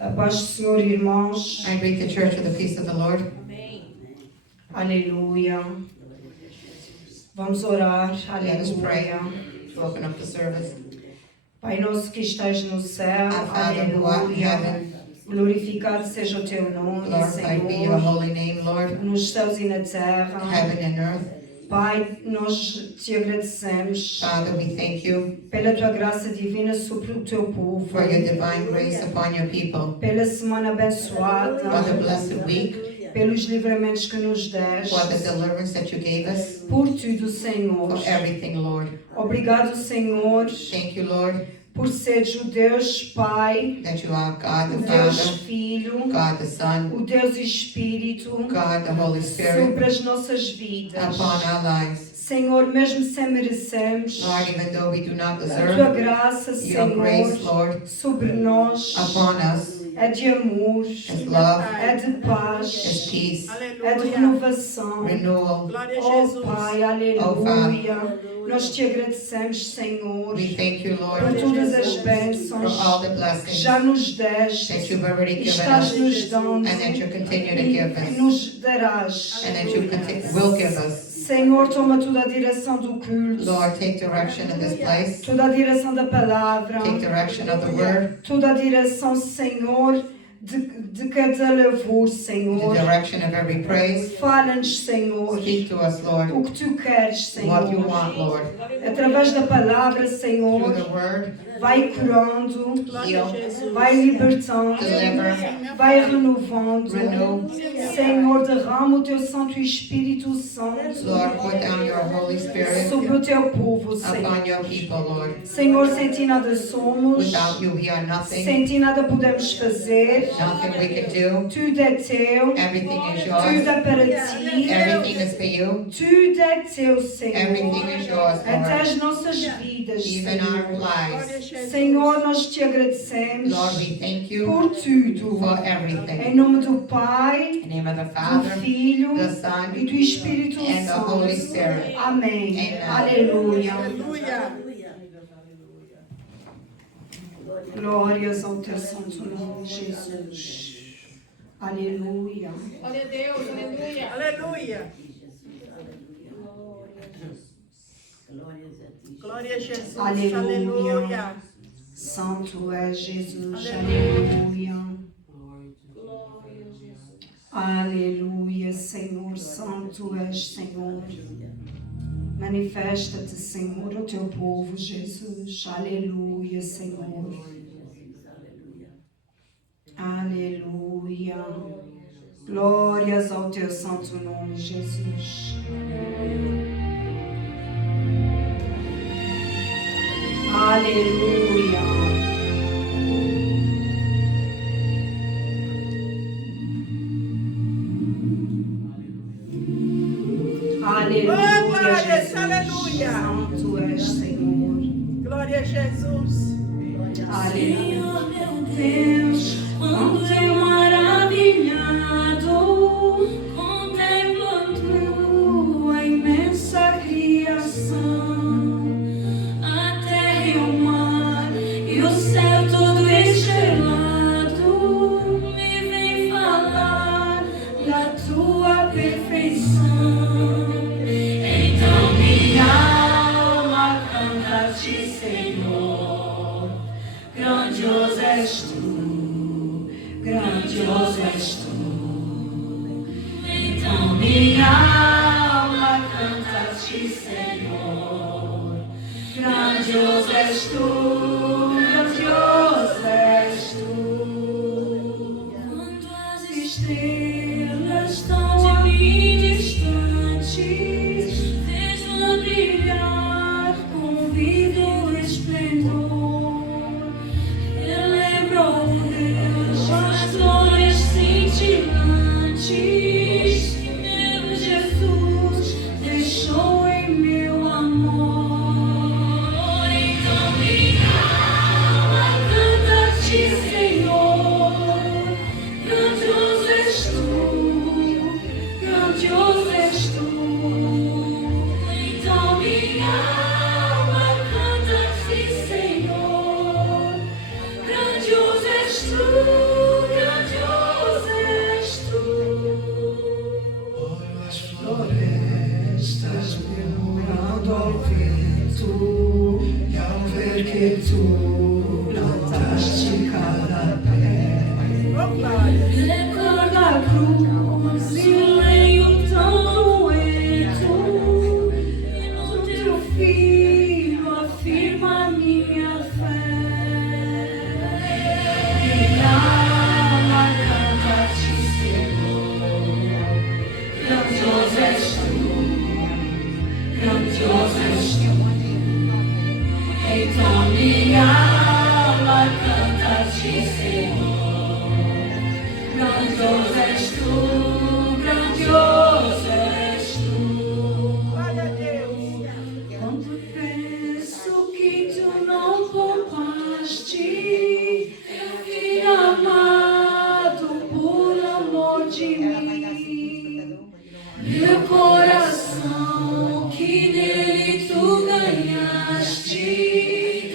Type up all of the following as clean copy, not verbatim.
A paz do Senhor, irmãos. I greet the church with the peace of the Lord. Aleluia. Vamos orar. Let us pray Aleluia. to open up the service. Pai nosso que estás no céu. Our Father who art in Aleluia. heaven, Glorificado seja o teu nome, glorified be your Senhor, holy name, Lord, nos céus e na terra. heaven and earth. Pai, nós te agradecemos Father, we thank you pela tua graça divina sobre o teu povo, for your divine grace upon your people, pela semana for the abençoada, blessed week, pelos livramentos que nos deste, for the deliverance that you gave us, por tudo, Senhor. for everything, Lord. Obrigado, Senhor, Thank you, Lord, por seres o Deus Pai, that you are God o the Deus Father, Filho, God the Son, o Deus Espírito, God the Holy Spirit sobre as nossas vidas. upon our lives. Senhor, mesmo sem merecermos, Lord, even though we do not a tua deserve graça, your grace, Senhor, Lord, sobre nós upon us é de amor, is love, é de is paz, peace, é de renovação. renewal. Oh Pai, aleluia. Nós te agradecemos, Senhor, We thank you, por Lord, todas as for bênçãos all the que blessings já nos deste that you've already e given estás us nos dando and that you continue to give e us nos darás. and that you will give us. Senhor, toma toda a direção do culto, Lord, take direction in this place. toda a direção da palavra, Take direction of the word, toda a direção, Senhor, de cada louvor, the Senhor. direction of every praise. Fala-nos, Senhor, Speak to us, Lord, o que tu queres, what you Senhor. want, Lord. Através da palavra, Through Senhor, the word, vai curando, heal, vai libertando, deliver, vai renovando. renew. Senhor, derrama o teu Santo Espírito Santo Lord, put down your Holy Spirit sobre o teu povo, upon Senhor. your people, Lord. Senhor, sem ti nada somos, Without you, we are nothing. sem ti nada podemos fazer. Nothing we can do. Tudo é teu, Everything is tudo yours. é para ti, Everything is for you. tudo é teu, Senhor. Everything is yours, Até Lord. as nossas vidas, Even our Senhor. lives. Senhor, nós te agradecemos Lord, we thank you por tudo. for Em everything. nome do Pai, In the name of the do Father, Filho the e Son, do Espírito and the Holy Santo. Spirit. Amém. Amen. Aleluia. Glórias ao teu santo nome, Jesus. Aleluia. Glória a Deus, aleluia. Aleluia. Glória a Jesus. Aleluia. Aleluia. Santo é Jesus. Aleluia. Aleluia. Aleluia, Senhor. Santo és, Senhor. Manifesta-te, Senhor, ao teu povo, Jesus. Aleluia, Senhor. Aleluia. Glórias ao teu santo nome, Jesus. Aleluia. Aleluia, Oh, glória, Jesus. aleluia. Santo és, Senhor. Glória a Jesus. Aleluia. Meu Deus, quanto eu maravilhado contemplo a imensa criação, a terra e o mar e o céu todo estrelado me vem falar da tua perfeição. Então minha alma canta a ti, Senhor. Grandioso és tu, grandioso és tu. Então minha alma canta a ti, Senhor. Grandioso és tu, grandioso és tu. Quando as estrelas estão de mim distantes, vejo brilhar com vivo esplendor. As glórias cintilantes que meu Jesus deixou em meu amor. Então minha alma canta a ti, Senhor. Grandioso és tu, grandioso és tu. Então minha alma canta a ti, Senhor. Grandioso és tu. grandioso és tu, grandioso és tu. Glória a Deus. Quando penso que tu não poupaste, teu filho amado por amor de mim. Meu coração que nele tu ganhaste,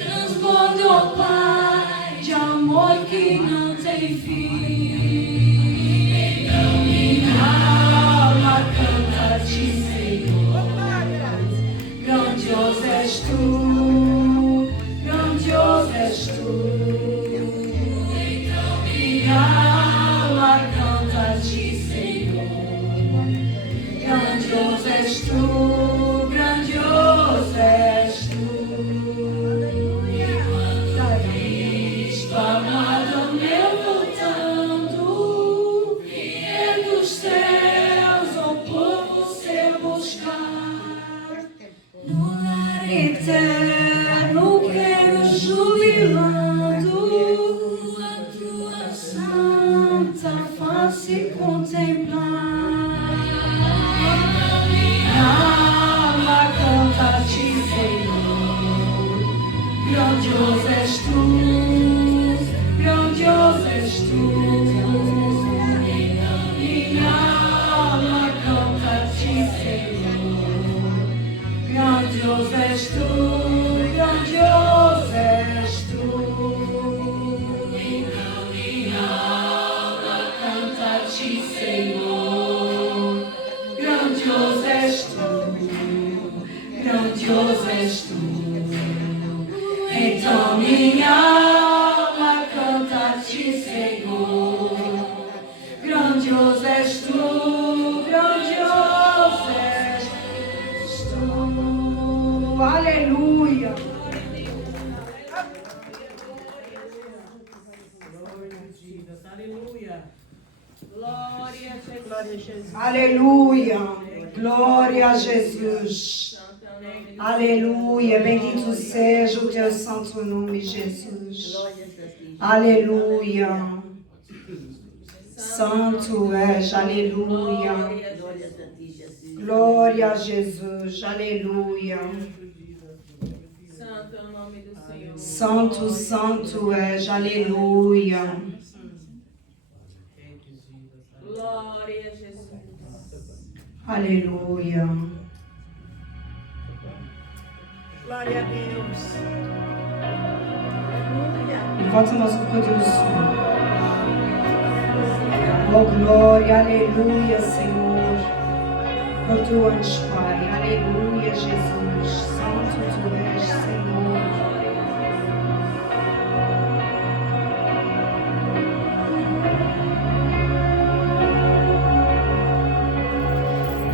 transborda, ó Pai, de amor que não tem fim. Então minha alma canta-te, Senhor. Grandioso és tu, grandioso és tu. Então minha alma canta-te, Senhor. Grandioso és tu, grandioso és tu. Cristo amado meu voltando, e dos céus ao povo seu buscar. No lar eterno quero jubilando a tua santa face contemplar. Minha alma canta-te, Senhor. Grandioso és tu, grandioso és tu. Minha alma canta-te, Senhor. Grandioso és tu, grandioso és tu. Minha alma canta-te, Senhor. Grandioso és tu, grandioso és tu. Então minha alma canta-te, Senhor. Grandioso és tu, grandioso és tu. Aleluia. Aleluia. Glória a Jesus. Glória a Jesus. Aleluia. Glória a Jesus. Aleluia. Bendito seja o teu santo nome, Jesus. Aleluia. Santo és, aleluia. Glória a Jesus, aleluia. Santo é o nome do Senhor. Santo, santo és, aleluia. Glória a Jesus. Aleluia. Glória a Deus. Aleluia. Levanta a nossa boca Deus. Oh, glória, aleluia, Senhor. Perdoa-nos, Pai. Aleluia, Jesus. Santo tu és, Senhor.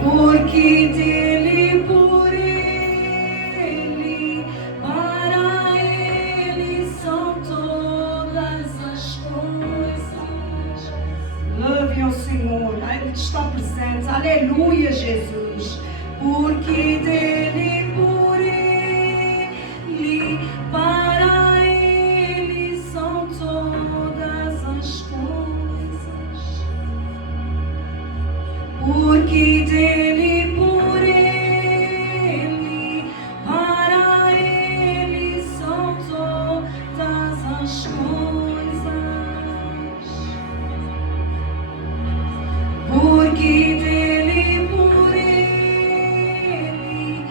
Porque dele, por ele, para ele são todas as coisas. Louve ao Senhor, Ele está presente. Aleluia, Jesus. Porque dele, por ele, para ele são todas as coisas. Porque dele, por ele, para ele são todas as coisas. Porque dele, por ele,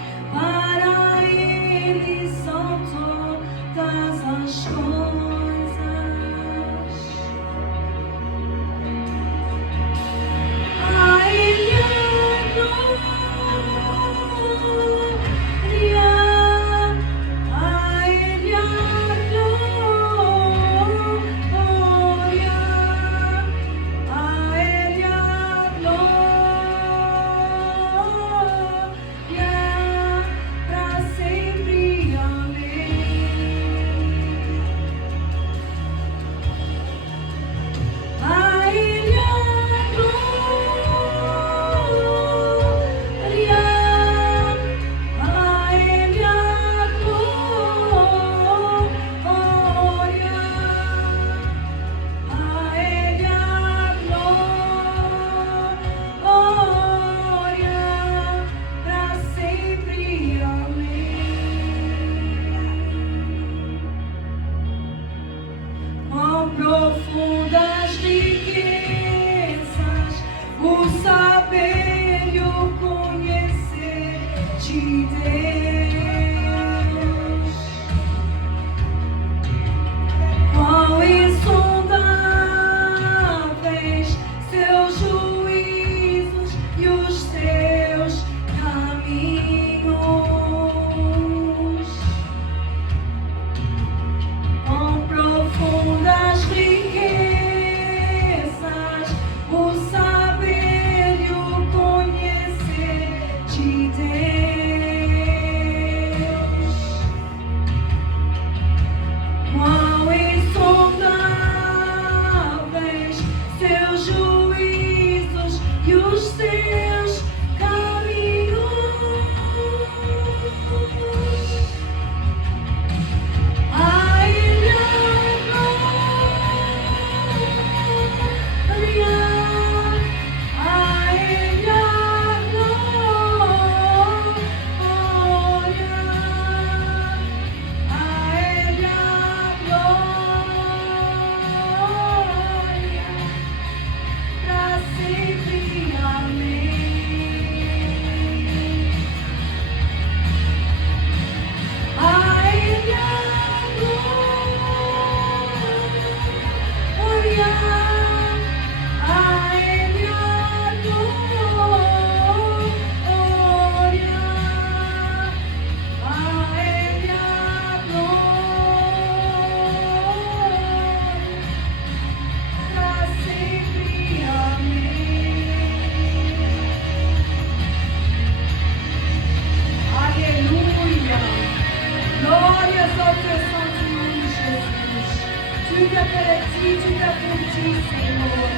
ti, Senhor.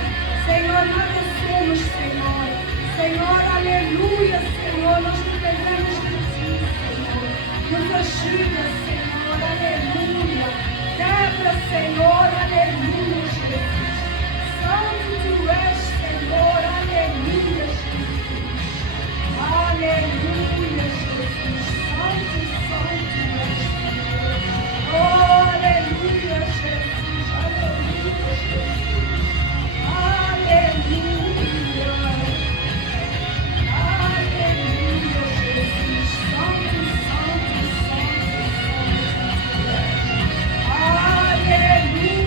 Senhor, nada somos, Senhor. Senhor, aleluia, Senhor. Nós dependemos de ti, Senhor. Nos ajuda, Senhor, aleluia. Quebra, Senhor, aleluia, Jesus. Santo tu és, Senhor, aleluia, Jesus. Aleluia, Jesus. Santo, santo és, Senhor. Oh, aleluia, Jesus. Aleluia, Jesus. Aleluia. Aleluia, Jesus. Santo, santo, santo, santo. Aleluia.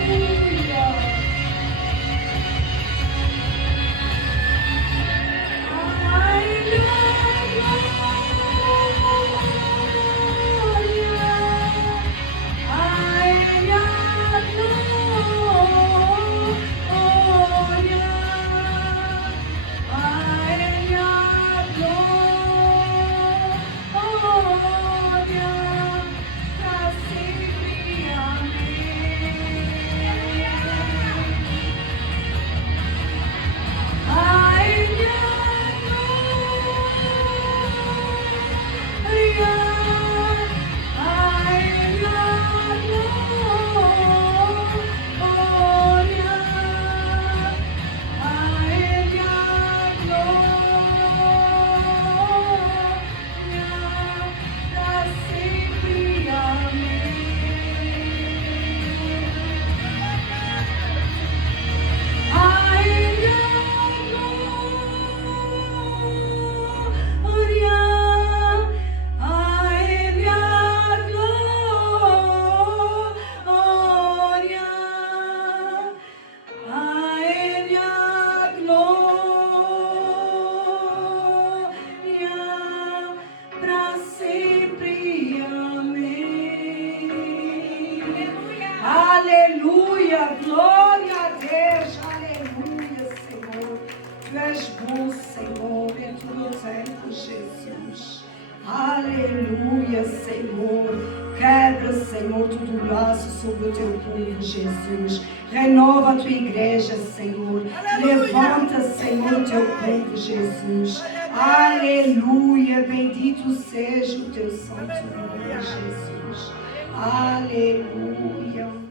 Aleluia, glória a Deus, aleluia, Senhor. Tu és bom, Senhor, em todo tempo, Jesus. Aleluia, Senhor. Quebra, Senhor, todo o laço sobre o teu povo, Jesus. Renova a tua igreja, Senhor. Levanta, Senhor, o teu povo, Jesus. Aleluia, bendito seja o teu santo nome, Jesus. Aleluia.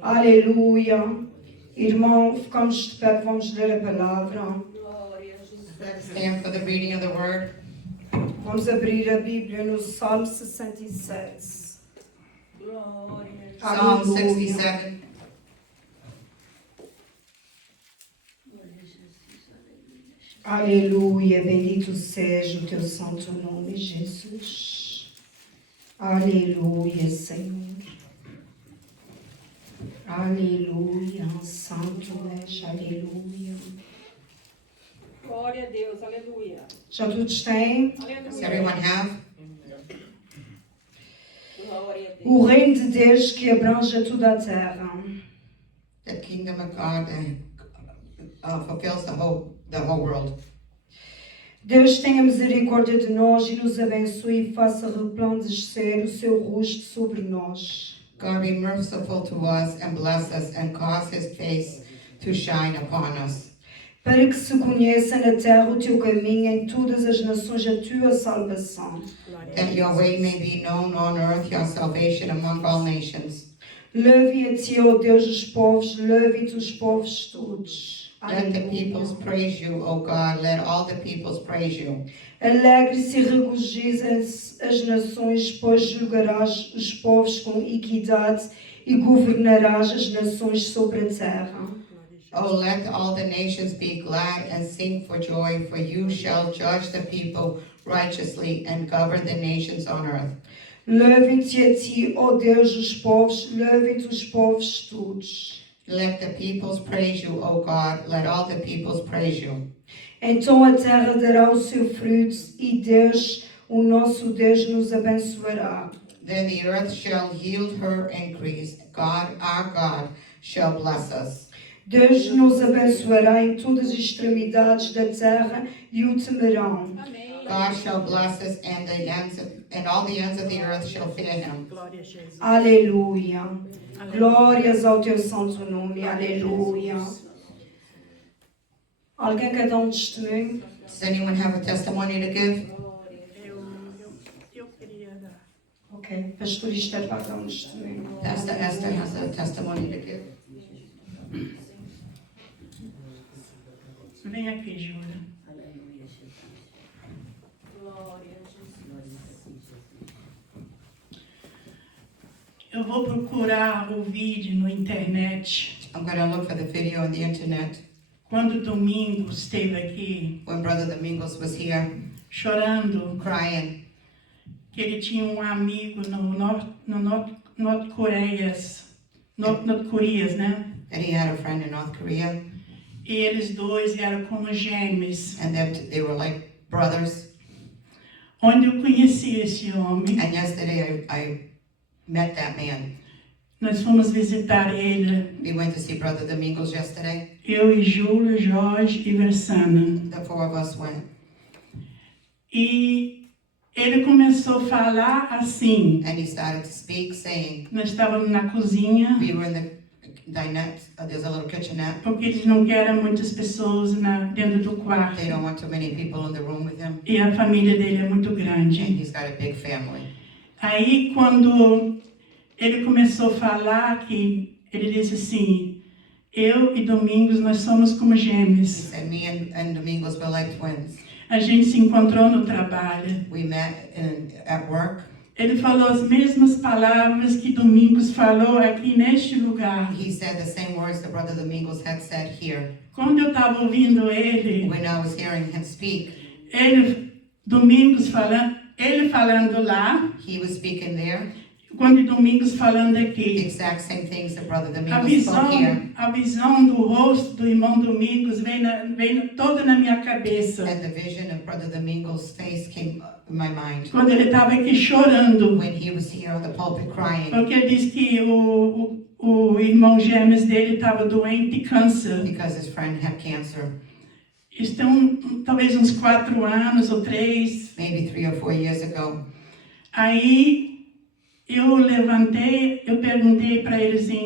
Aleluia. Irmão, ficamos de pé, vamos ler a palavra. Glória a Jesus. Let's stand for the reading of the word. Vamos abrir a Bíblia no Salmo 67. Glória a Jesus. Psalm Aleluia. 67. Aleluia, bendito seja o teu santo nome, Jesus. Aleluia, Senhor. Aleluia, santo és, aleluia. Glória a Deus, aleluia. Já todos têm? Does Aleluia. everyone have? Glória a Deus. O reino de Deus que abrange toda a terra. The kingdom of God fulfills the whole world. Deus tenha misericórdia de nós e nos abençoe e faça resplandecer o seu rosto sobre nós. God be merciful to us and bless us and cause his face to shine upon us. Para que se conheça na terra o teu caminho, em todas as nações a tua salvação. That your way may be known on earth, your salvation among all nations. Leve a ti, ó Deus dos povos, leve-te os povos todos. Let the peoples praise you, O God. Let all the peoples praise you. Alegre-se e regozijem-se as nações, pois julgarás os povos com equidade e governarás as nações sobre a terra. Oh, let all the nations be glad and sing for joy, for you shall judge the people righteously and govern the nations on earth. Levem-te a ti, ó Deus dos povos, levem-te os povos todos. Let the peoples praise you, O God. Let all the peoples praise you. Então a terra dará o seu fruto e Deus, o nosso Deus, nos abençoará. Then the earth shall yield her increase. God, our God, shall bless us. Deus nos abençoará em todas as extremidades da terra e o temerão. Amém. God shall bless us, and all the ends of the earth shall fear him. Glória a Jesus. Aleluia. Glórias ao teu santo nome. Aleluia. Alguém quer dar um testemunho? Does anyone have a testimony to give? Eu queria dar. Ok. Pastor Esther vai dar um testemunho. Pastor Esther has a testimony to give. Vem aqui, Júlia. Glória a Jesus. Eu vou procurar o vídeo na internet. I'm going to look for the video on the internet. Quando Domingos esteve aqui When Brother Domingos was here chorando, crying, que ele tinha um amigo no North Coreias, né? that he had a friend in North Korea, E eles dois eram como gêmeos. and they were like brothers. Onde eu conheci esse homem, And yesterday I met that man. nós fomos visitar ele, We went to see Brother Domingos yesterday. eu e Júlio, Jorge e Versana. The four of us went. E ele começou a falar assim. And he started to speak, saying, Nós estávamos na cozinha, we were in the dinette, there's a little kitchenette. porque eles não querem muitas pessoas dentro do quarto. They don't want too many people in the room with him. E a família dele é muito And grande. he's got a big family. Aí, quando ele começou a falar, que ele disse assim, eu e Domingos, nós somos como He gêmeos. said, me and Domingos were like twins. A gente se encontrou no trabalho. We met at work. Ele falou as mesmas palavras que Domingos falou aqui neste lugar. He said the same words that Brother Domingos had said here. Quando eu estava ouvindo ele, When I was hearing him speak, ele falando lá, he was speaking there. quando Domingos falando The aqui. exact same things that Brother A Domingos spoke here. visão do rosto do irmão Domingos veio toda na minha cabeça. And the vision of Brother Domingos' face came up in my mind. Quando ele estava aqui chorando. When he was here on the pulpit crying. Porque ele disse que o irmão gêmeos dele estava doente de câncer. Because his friend had cancer. Isso tem talvez uns 4 anos ou 3. Maybe 3 or 4 years ago. Aí eu levantei, eu perguntei para ele assim,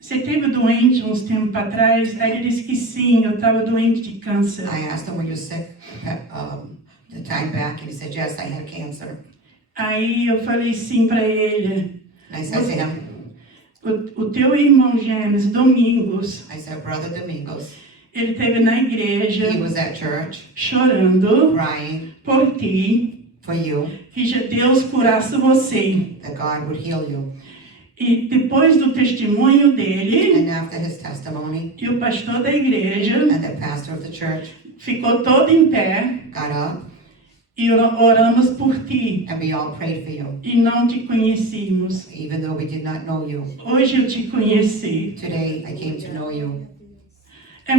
você teve doente uns tempos atrás? Aí ele disse que sim, eu estava doente de câncer. I asked him, were you sick the time back? And he said, yes, I had cancer. Aí eu falei sim para ele, And I said to him, o teu irmão gêmeos, Domingos, I said, Brother Domingos, ele esteve na igreja he was at church chorando crying por ti, for you, que Deus curasse você. that God would heal you. E depois do testemunho dele, And after his testimony, e o pastor da igreja and the pastor of the church ficou todo em pé got up, e oramos por ti. and we all prayed for you, E não te conhecíamos. even though we did not know you. Hoje eu te conheci. Today, I came to know you. É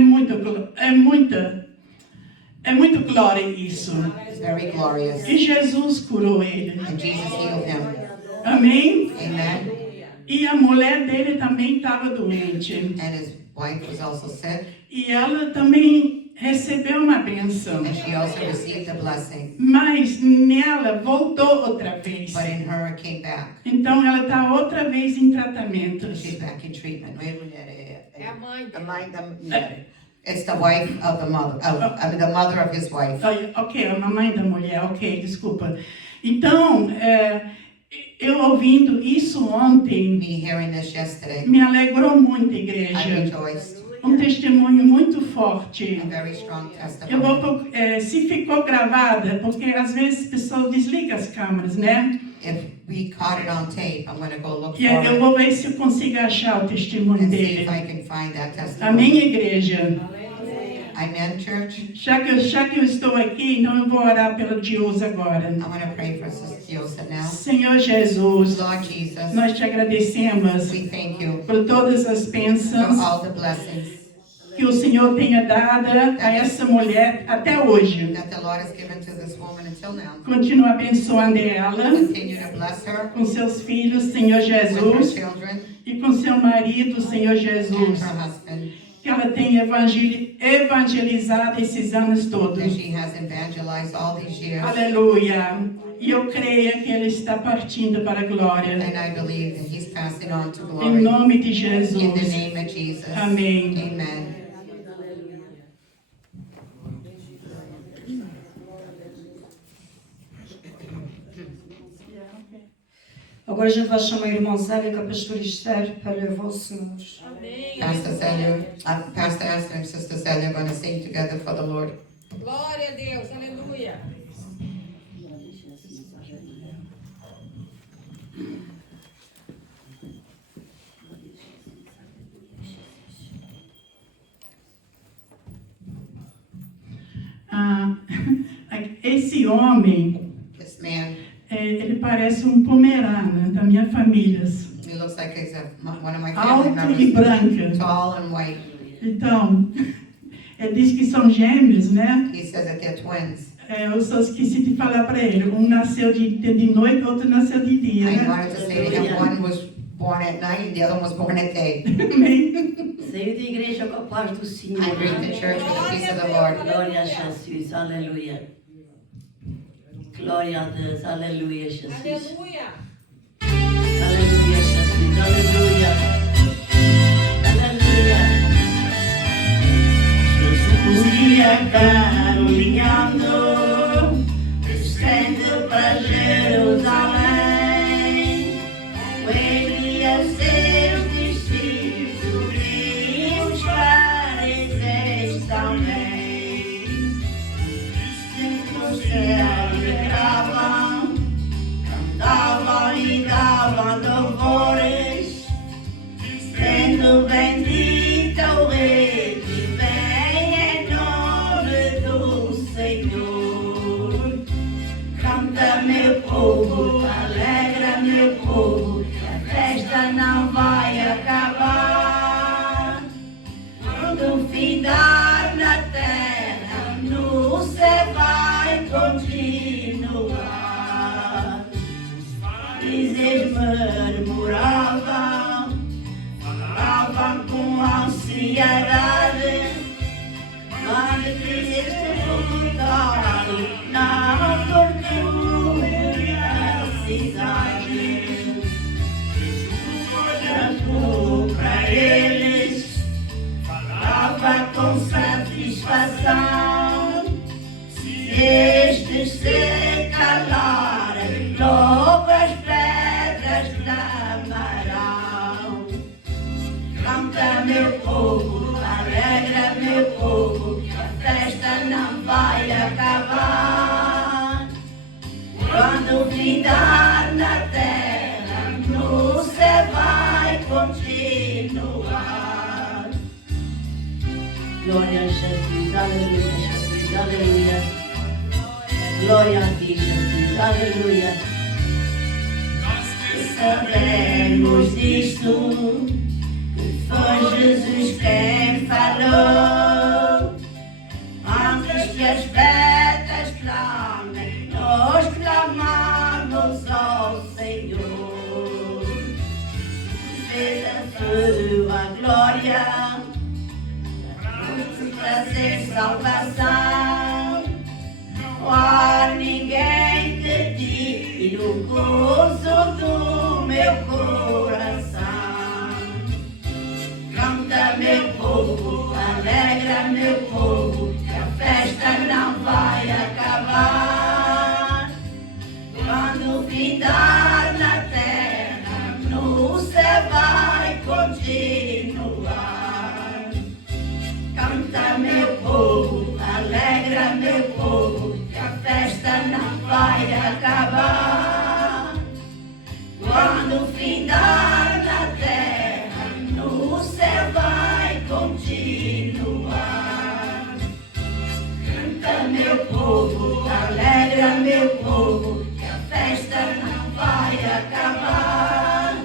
muito glória isso. It's very glorious. E Jesus curou ele. And Jesus healed him. Amém? Amen. E a mulher dele também estava doente. And his wife was also sick, E ela também recebeu uma benção. and she also received a blessing. Mas nela voltou outra vez. But in her, it came back. Então ela está outra vez em tratamento. She's back in treatment. É a mãe It's the wife of the mother, the mother of his wife. Ok, a mamãe da mulher, ok, desculpa. Então, eu ouvindo isso ontem, Me hearing this yesterday, me alegrou muito, I igreja. rejoiced. Testemunho muito forte. A very strong Eu testimony. vou, se ficou gravada, porque às vezes as pessoas desligam as câmeras, né? If we caught it on tape, I'm going to go look for E eu it vou ver se eu consigo achar o testemunho and see dele. if I can find that testimony. Amém, igreja? Amen, church. Já que eu estou aqui, então eu vou orar pela Diosa agora. I'm going to pray for Sister Diosa now. Senhor Jesus, Lord Jesus, nós te agradecemos we thank you por todas as for bênçãos all the blessings que o Senhor tenha dado a essa mulher até hoje. that the Lord has given to this woman until now. Continua abençoando ela Continue to bless her com seus filhos, Senhor with her Jesus, children e com seu marido, Senhor and Jesus. her husband. que ela tem evangelizado esses anos todos. that she has evangelized all these years. Aleluia. E eu creio que ela está partindo para a glória. And I believe that he's passing on to Em glory. nome de In the Jesus. name of Jesus. Amém. Amen. Agora a gente vai chamar a irmã Zélia, que a pastora Esther, para levar o Senhor. Amém. Pastor Esther and Sister Celia are going to sing together for the Lord. Glória a Deus. Aleluia. Ah, esse homem, This man, ele parece um pomerano da minha família. he looks like he's one of my family Alto e members. branco. Tall and white. Então, ele diz que são gêmeos, né? He says that they're twins. Eu só esqueci de falar para ele. Um nasceu de noite, outro nasceu de dia, I né? wanted to say to him, one was born at night and the other one was born at day. Amém. Saio da igreja com a paz do Senhor. I greet the church with the peace of the Lord. Glória a Jesus, aleluia. Glória a Deus, aleluia, Jesus. Aleluia. Aleluia, Jesus, aleluia. Aleluia. Jesus ia caminhando, descendo para Jerusalém. Ele e os seus discípulos e os fariseus também. No céu alegravam, cantavam e davam louvores, sendo bendito o Rei que vem em nome do Senhor. Canta, meu povo, alegra, meu povo, que a festa não vai acabar. Quando findar na terra, no céu vai continuar. Fariseus murmuravam, falavam com ansiedade, mas Cristo voltaram na abertura da cidade. Olhando para eles, falava com satisfação. Se estes se calarem, logo as pedras clamarão. Canta, meu povo, alegra, meu povo, que a festa não vai acabar. Quando findar na terra, no céu vai continuar. Glória a Jesus, aleluia, Jesus, aleluia. Glória a ti, Jesus, aleluia. Sabemos disto, que foi Jesus quem falou. Antes que as pedras clamem, nós clamamos ao Senhor. Pela sua glória, nos trazer salvação. Não há ninguém que tire o gozo do meu coração. Canta, meu povo, alegra, meu povo, que a festa não vai acabar. Quando findar na terra, no céu vai continuar. Canta, meu povo, alegra, meu povo, que a festa não vai acabar. Quando findar na terra, no céu vai continuar. Canta, meu povo, alegra, meu povo, que a festa não vai acabar.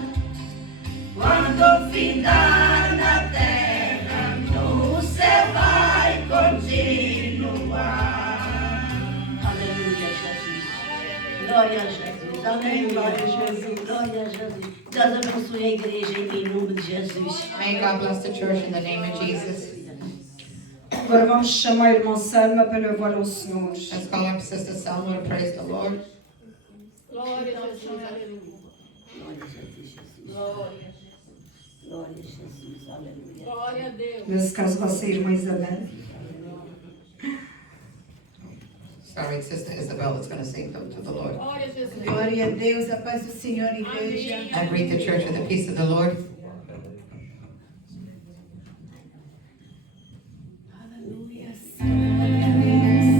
Quando findar na terra, no céu vai continuar. Aleluia, Jesus. Glória a Jesus. Amém. Glória a Jesus. Glória a Jesus. Deus abençoe a igreja em nome de Jesus. May God bless the church in the name of Jesus. Agora vamos chamar a irmã Selma para louvar ao Senhor. Let's call up Sister Selma to praise the Lord. Glória a Jesus, aleluia. Glória a Jesus. Glória. Glória a Jesus. Aleluia. Glória a Deus. Nesse caso vai ser a irmã Isabel. Sorry, Sister Isabel is going to sing to the Lord. Glória a Jesus. Glória a Deus, a paz do Senhor, igreja. I greet the church with the peace of the Lord. Aleluia, glória a Deus.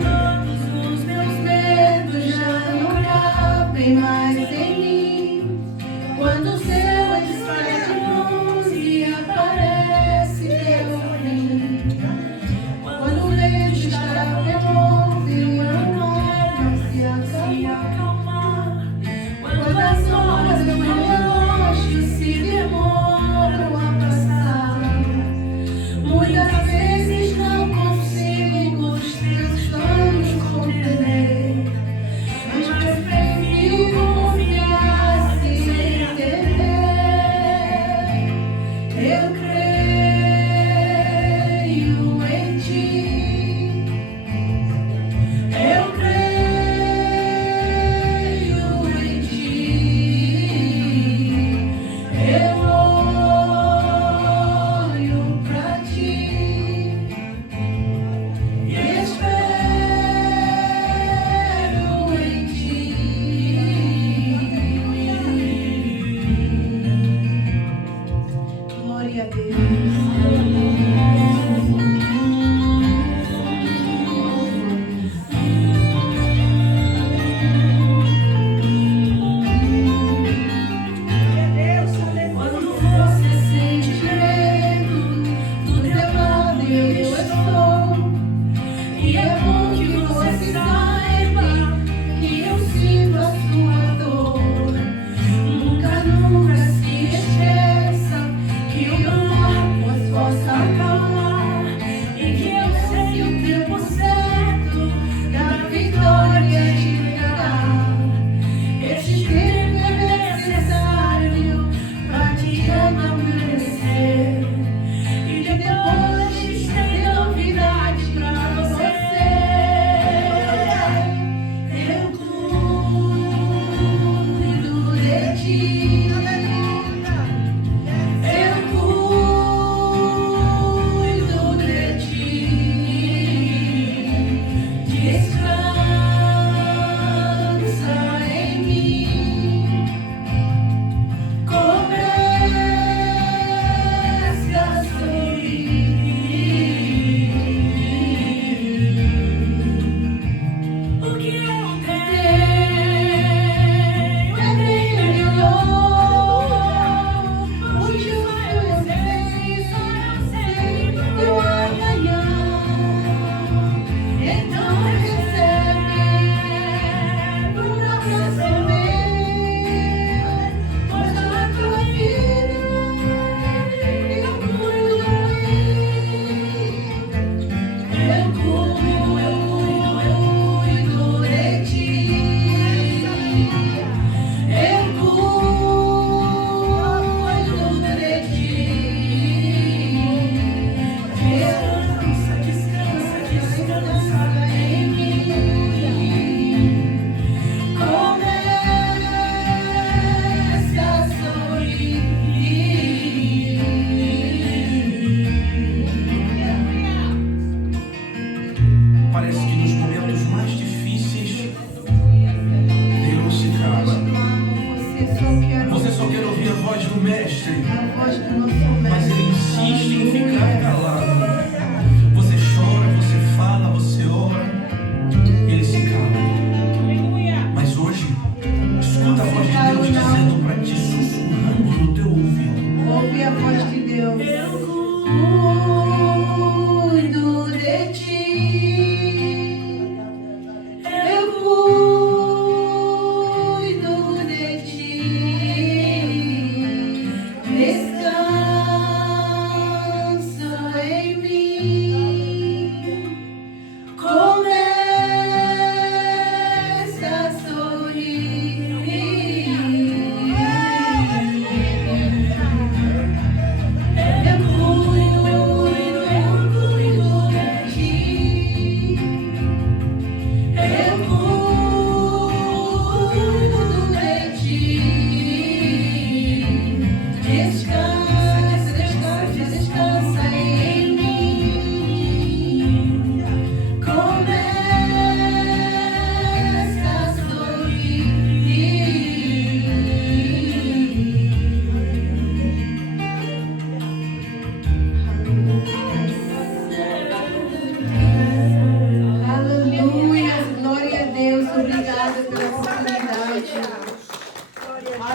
Todos os meus medos já não cabem mais em mim. Quando o céu está de mãos e aparece teu fim. Quando o vento está remoto e o mar não se acalmar. Quando as horas do meu relógio se demoram a passar. Muitas vezes não consigo os teus sonhos compreender. Mas prefiro confiar sem entender. Eu creio em ti. Eu creio em ti. Eu olho pra ti e espero em ti. Glória a Deus. Quando você sente medo, do teu lado eu estou. E é bom que você saiba que eu sinto a sua dor. Nunca se esqueça que o meu corpo possa acalmar. E que eu sei o tempo certo da vitória chegará. Esse tempo é necessário para te amadurecer. E depois tem novidade pra você. Eu cuido de ti. Eu cuido de ti. Descansa em mim. Começa a sorrir. O que eu tenho é melhor. O justo eu sei que o amanhã. Então recebe por abraço meu. Pois a tua vida eu cuido de ti. Eu cuido de ti. Descansa em mim. Começa a sorrir. Parece que nos momentos mais difíceis, Deus se cala. Você só quer ouvir a voz do Mestre, A voz do nosso mas Mestre. Ele insiste em ficar calado. Você chora, você fala, você ora, Ele se cala. Aleluia. Mas hoje, escuta a voz de Deus dizendo para ti, sussurrando no teu ouvido. Ouve a voz de Deus. Eu Cuido de ti. Eu cuido de ti. Descansa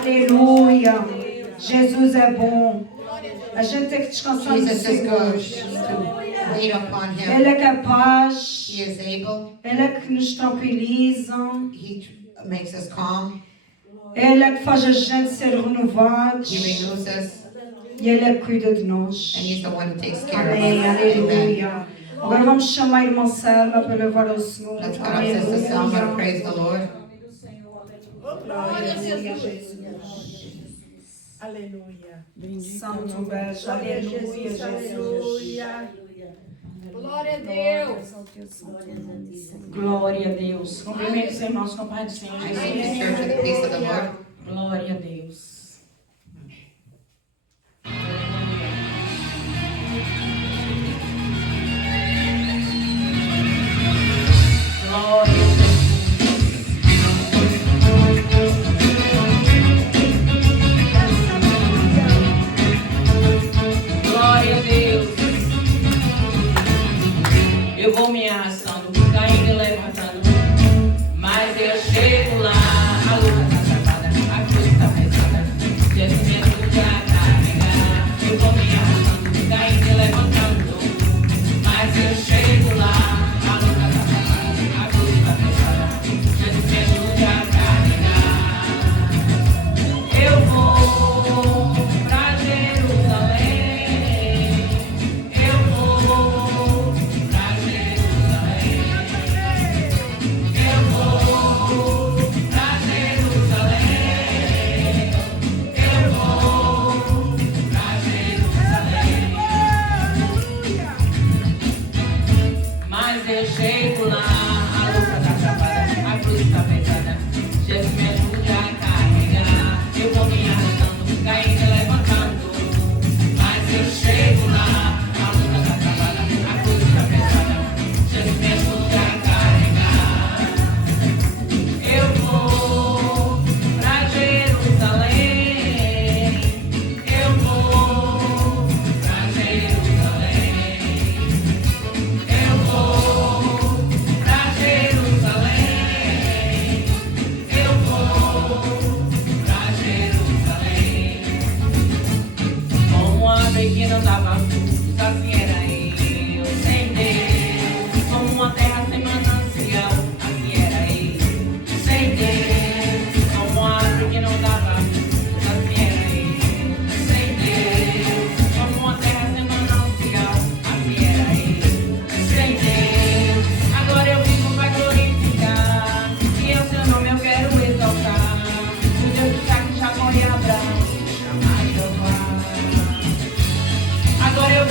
Aleluia. Jesus é bom. A gente tem que descansar no Jesus is Senhor. good to wait upon him. Ele é capaz. He is able. Ele é que nos tranquiliza. He makes us calm. Ele é que faz a gente ser renovados. He renews us. E Ele é que cuida de nós. And he's the one who takes care of Amém. us. Amen. Aleluia. Agora vamos chamar a irmã Selma para levar ao Senhor. Let's go up, Sister Selma, to praise the Lord. Aleluia, Jesus. Aleluia. Santo beijo. Aleluia, Jesus. Glória a Deus. Glória a Deus. Cumprimento os irmãos com a paz do Senhor I say to Jesus. church in the peace of the Lord. Glória a Deus. Glória a Deus. Glória a Deus. Eu vou me arrastando, caindo e levantando, mas eu chego lá. A luta tá travada, a cruz tá pesada, Jesus me ajuda a carregar. Eu vou me arrastando, caindo e levantando, mas eu chego lá. A luta tá travada, a cruz tá pesada, Jesus me ajuda a carregar. Eu vou pra Jerusalém, eu vou pra Jerusalém, eu vou pra Jerusalém, eu vou pra Jerusalém. Mas eu chego lá, a luta tá travada, a cruz tá pesada, Jesus me ajuda a carregar. Eu vou me arrastando, caindo e levantando, mas eu chego lá, a luta tá travada, a cruz tá pesada, Jesus me ajuda a carregar. Eu vou pra Jerusalém, eu vou pra Jerusalém, eu vou pra Jerusalém, eu vou pra Jerusalém. Como uma ave que não dava frutos, assim era eu sem Deus. Como uma terra sem manancial, assim era eu sem Deus. Como uma árvore que não dava frutos, assim era eu sem Deus. Como uma terra sem manancial, assim era eu sem Deus. Agora eu vivo pra glorificar, e o seu nome eu quero exaltar. O Deus de Isaac, Jacó e Abraão, chama Jeová. Agora eu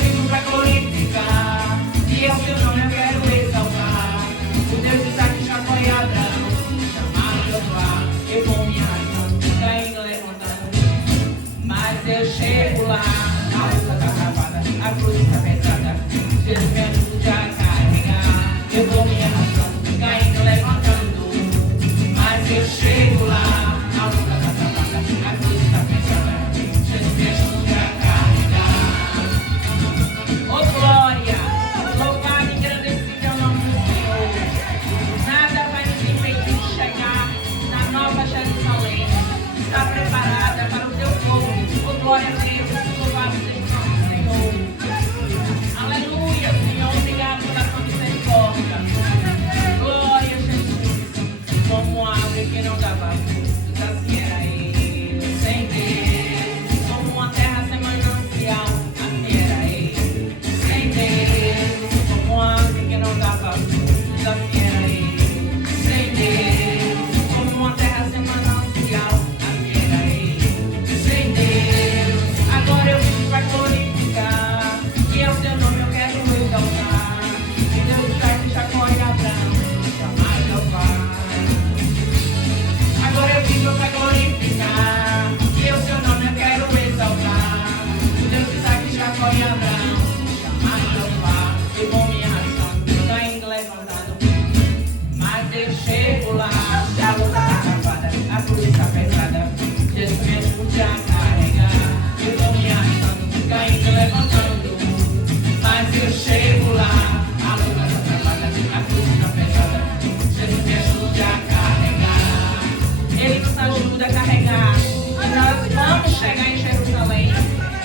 chegar em Jerusalém.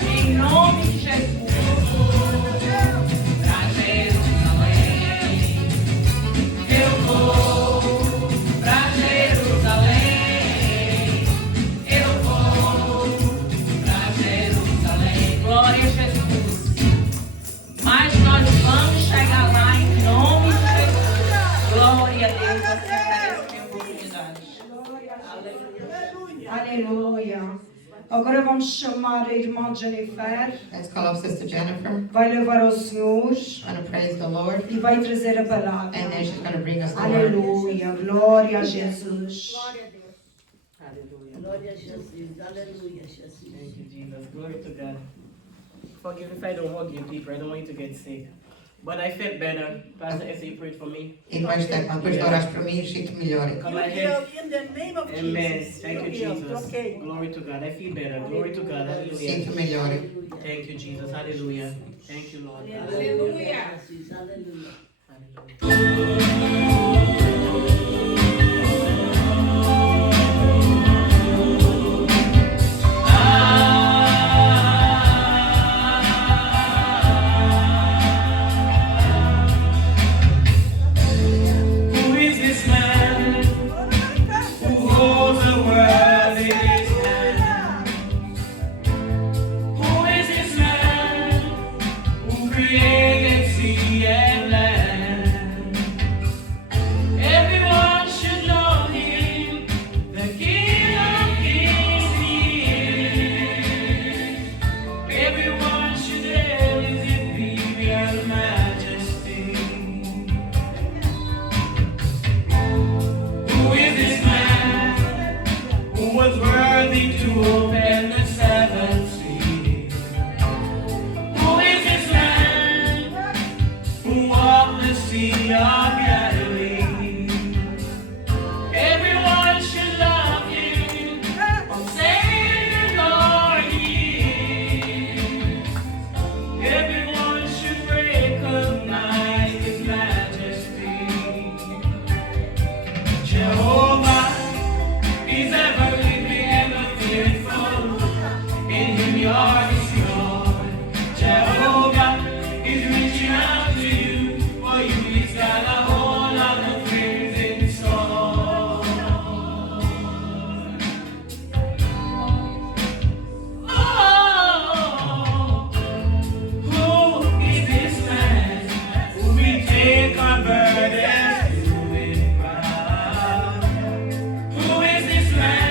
Em nome de Jesus. Pra Jerusalém. Eu vou pra Jerusalém. Eu vou pra Jerusalém. Glória a Jesus. Mas nós vamos chegar lá em nome de Jesus. Glória a Deus. Assim parece que é oportunidade. Aleluia. Agora vamos chamar a irmã Jennifer. Let's call up Sister Jennifer. Vai levar ao Senhor She's going to praise the Lord. e vai trazer a palavra. And then she's going to bring us the word. Aleluia. Glória a Jesus. Hallelujah. Glória a Jesus. Aleluia, Jesus. Thank you, Jesus. Glory to God. Forgive if I don't hug you deeper. I don't want you to get sick. But I felt better. Pastor Essie prayed for me. E depois da quando depois oraste para mim, sinto melhor. Come ahead. In the name of Amen. Jesus. Thank you, Jesus. Glory to God. I feel better. Glory to God. Hallelujah. Sinto melhor. Thank you, Jesus. Hallelujah. Thank you, Lord. Aleluia. Jesus. Aleluia. Hallelujah. Who is this man who holds the world in his hand? Who is this man who created sea and land? Everyone should know him, the King of Kings he is. Everyone should hail his imperial majesty. Who is this man who was worthy to open the seventh seal? Who is this man who walked the sea of Galilee? Everyone should love him, for Savior Lord he is. Everyone should recognize his majesty. Jehovah is ever living, ever fearful. In him you're secure. Jehovah is reaching out to you. For you he's got a whole lot of things in store. Oh, who is this man who will take our burdens to his crown? Who is this man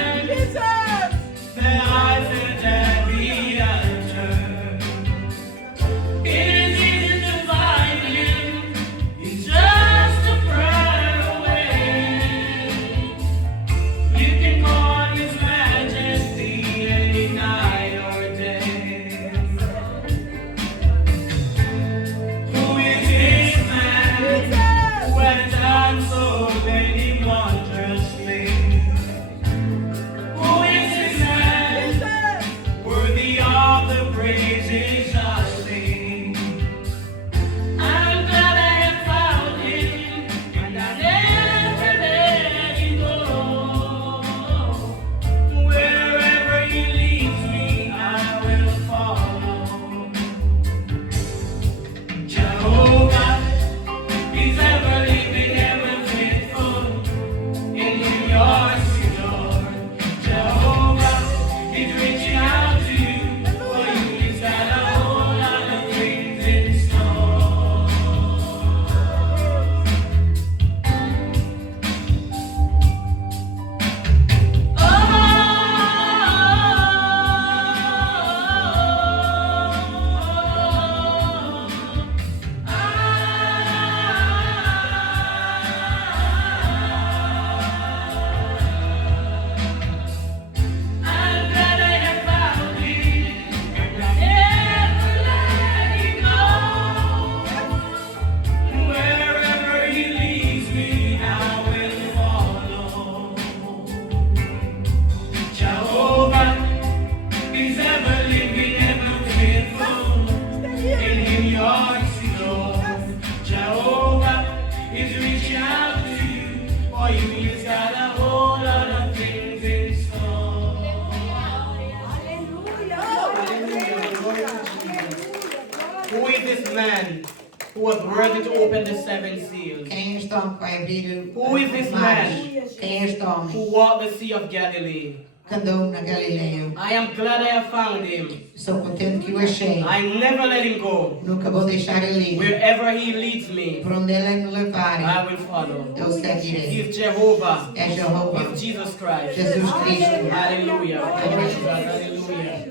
was worthy to open the 7 seals? Quem é este homem que vai abrir Who is this os mares? man? Quem é este homem Who walked the Sea of Galilee? que andou na Galileia? I am glad I have found him. Estou contente que o achei. I never let him go. Nunca vou deixar ele ir. Wherever he leads me, Por onde ele me levar, I will follow. eu seguirei. He's Jehovah. É Jeová, He's Jesus Christ. Jesus Cristo. Hallelujah. Glory to God. Hallelujah.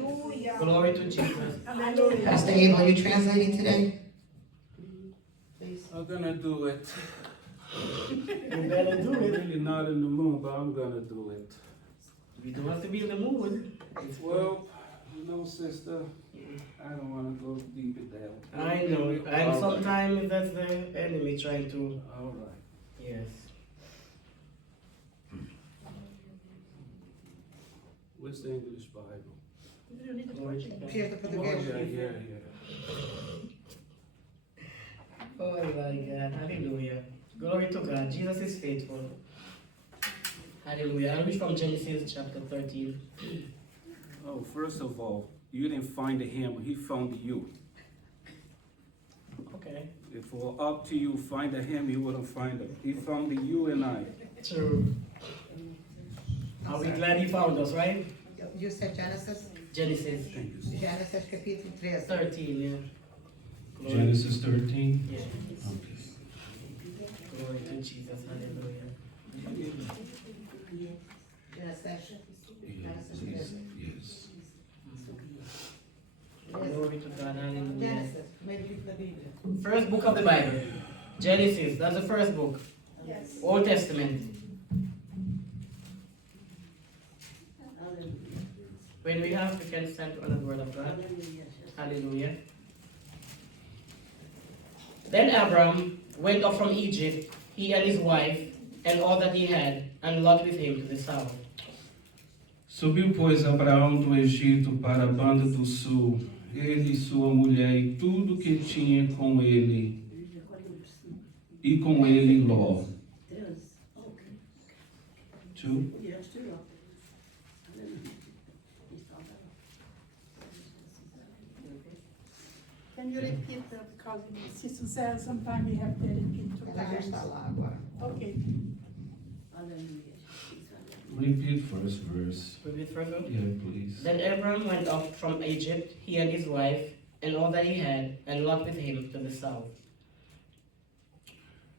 Glory to Jesus. Pastor Abel, you translating today? I'm gonna do it. You better do I'm it. really not in the mood, but I'm gonna do it. We don't have to be in the mood. Well, you know, sister, I don't wanna go deep it down. I know. And sometimes that's the enemy trying to. All right. Yes. What's the English Bible? Glory to God. Here's the Oh, yeah. Oh my God. Hallelujah. Glory to God. Jesus is faithful. Hallelujah. I read from Genesis chapter 13. Oh, first of all, you didn't find him, he found you. Okay. If it were up to you, find him, you wouldn't find him. He found you and I. True. Are we glad he found us, right? You said Genesis? Genesis Thank you, sister. Genesis capítulo 13. 13, yeah. Glory, Genesis 13. yeah. Okay. Glory to Jesus. Hallelujah. Genesis. Yes. Yes. Glory to God. Hallelujah. Genesis, primeiro livro da Bíblia. First book of the Bible. Genesis. That's the first book. Yes. Old Testament. When we have, we can stand to another word of God. Hallelujah. Then Abram went up from Egypt, he and his wife, and all that he had, and Lot with him to the south. Subiu, pois, Abraão do Egito para a banda do sul, ele e sua mulher e tudo que tinha com ele, e com ele Ló. Two. Can you repeat that, because Sister says sometimes we have to repeat two Ela já está times. lá agora. Okay. Repeat first verse. Repeat first one. Yeah, please. Then Abram went up from Egypt, he and his wife, and all that he had, and Lot with him to the south.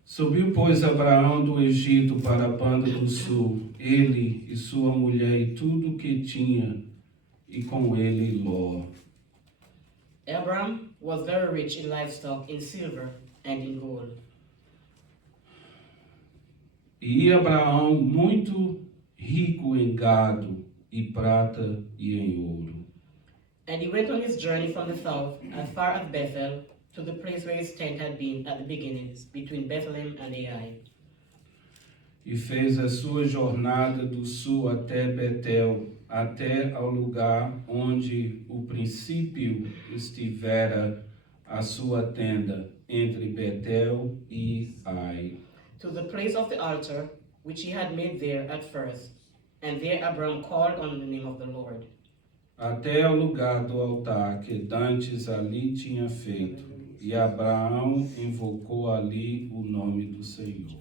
Subiu, pois, Abraão do Egito para a banda do sul, ele e sua mulher e tudo que tinha, e com ele Ló. Abram was very rich in livestock, in silver, and in gold. E Abraão muito rico em gado, e prata e em ouro. And he went on his journey from the south, as far as Bethel, to the place where his tent had been at the beginnings, between Bethlehem and Ai. E fez a sua jornada do sul até Betel, até ao lugar onde o princípio estivera a sua tenda, entre Betel e Ai. To the place of the altar, which he had made there at first, and there Abram called on the name of the Lord. Até ao lugar do altar que dantes ali tinha feito, e Abraão invocou ali o nome do Senhor.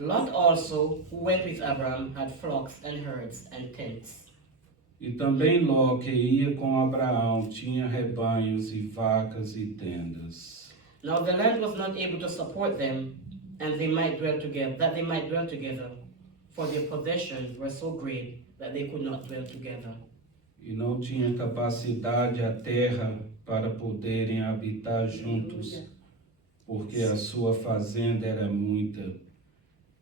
Lot also, who went with Abram, had flocks and herds and tents. E também Ló, que ia com Abraão, tinha rebanhos e vacas e tendas. Now the land was not able to support them, and they might dwell together, for their possessions were so great that they could not dwell together. E não tinha capacidade a terra para poderem habitar juntos, porque a sua fazenda era muita,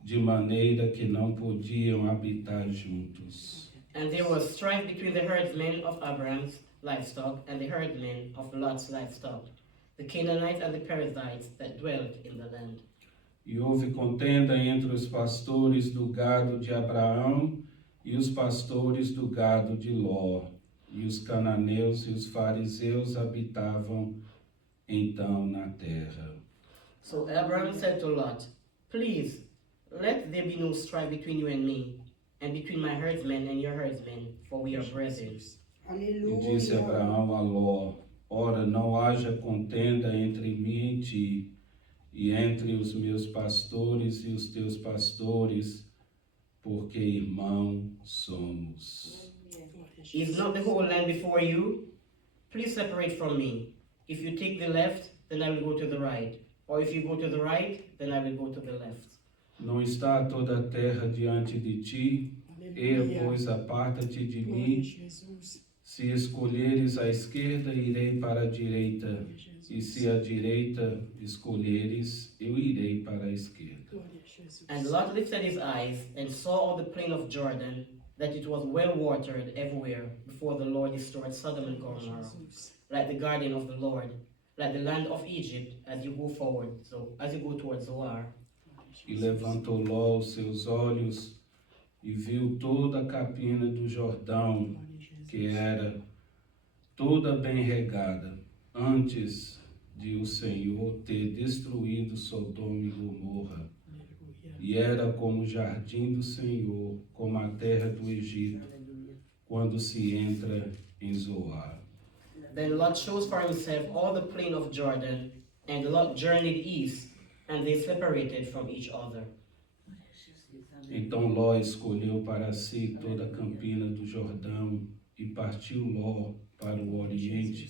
de maneira que não podiam habitar juntos. And there was strife between the herdsmen of Abram's livestock and the herdmen of Lot's livestock, the Canaanites and the Perizzites that dwelt in the land. E houve contenda entre os pastores do gado de Abraão e os pastores do gado de Ló. E os cananeus e os fariseus habitavam então na terra. So Abram said to Lot, "Please, let there be no strife between you and me, and between my herdsmen and your herdsmen, for we are brethren." E disse Abraão a Ló: Ora, não haja contenda entre mim e ti, e entre os meus pastores e os teus pastores, porque irmão somos. Is not the whole land before you? Please separate from me. If you take the left, then I will go to the right. Or if you go to the right, then I will go to the left. Não está toda a terra diante de ti? Eia, pois, aparta-te de mim. Se escolheres a esquerda, irei para a direita. E se a direita escolheres, eu irei para a esquerda. And Lot lifted his eyes and saw all the plain of Jordan, that it was well watered everywhere, before the Lord destroyed Sodom and Gomorrah, like the garden of the Lord, like the land of Egypt, as you go forward, so as you go towards Zoar. E levantou Ló os seus olhos e viu toda a capina do Jordão, que era toda bem regada, antes de o Senhor ter destruído Sodoma e Gomorra. E era como o jardim do Senhor, como a terra do Egito, quando se entra em Zoar. Then Lot chose for himself all the plain of Jordan, and Lot journeyed east, and they separated from each other. Então Ló escolheu para si toda a campina do Jordão, e partiu Ló para o oriente,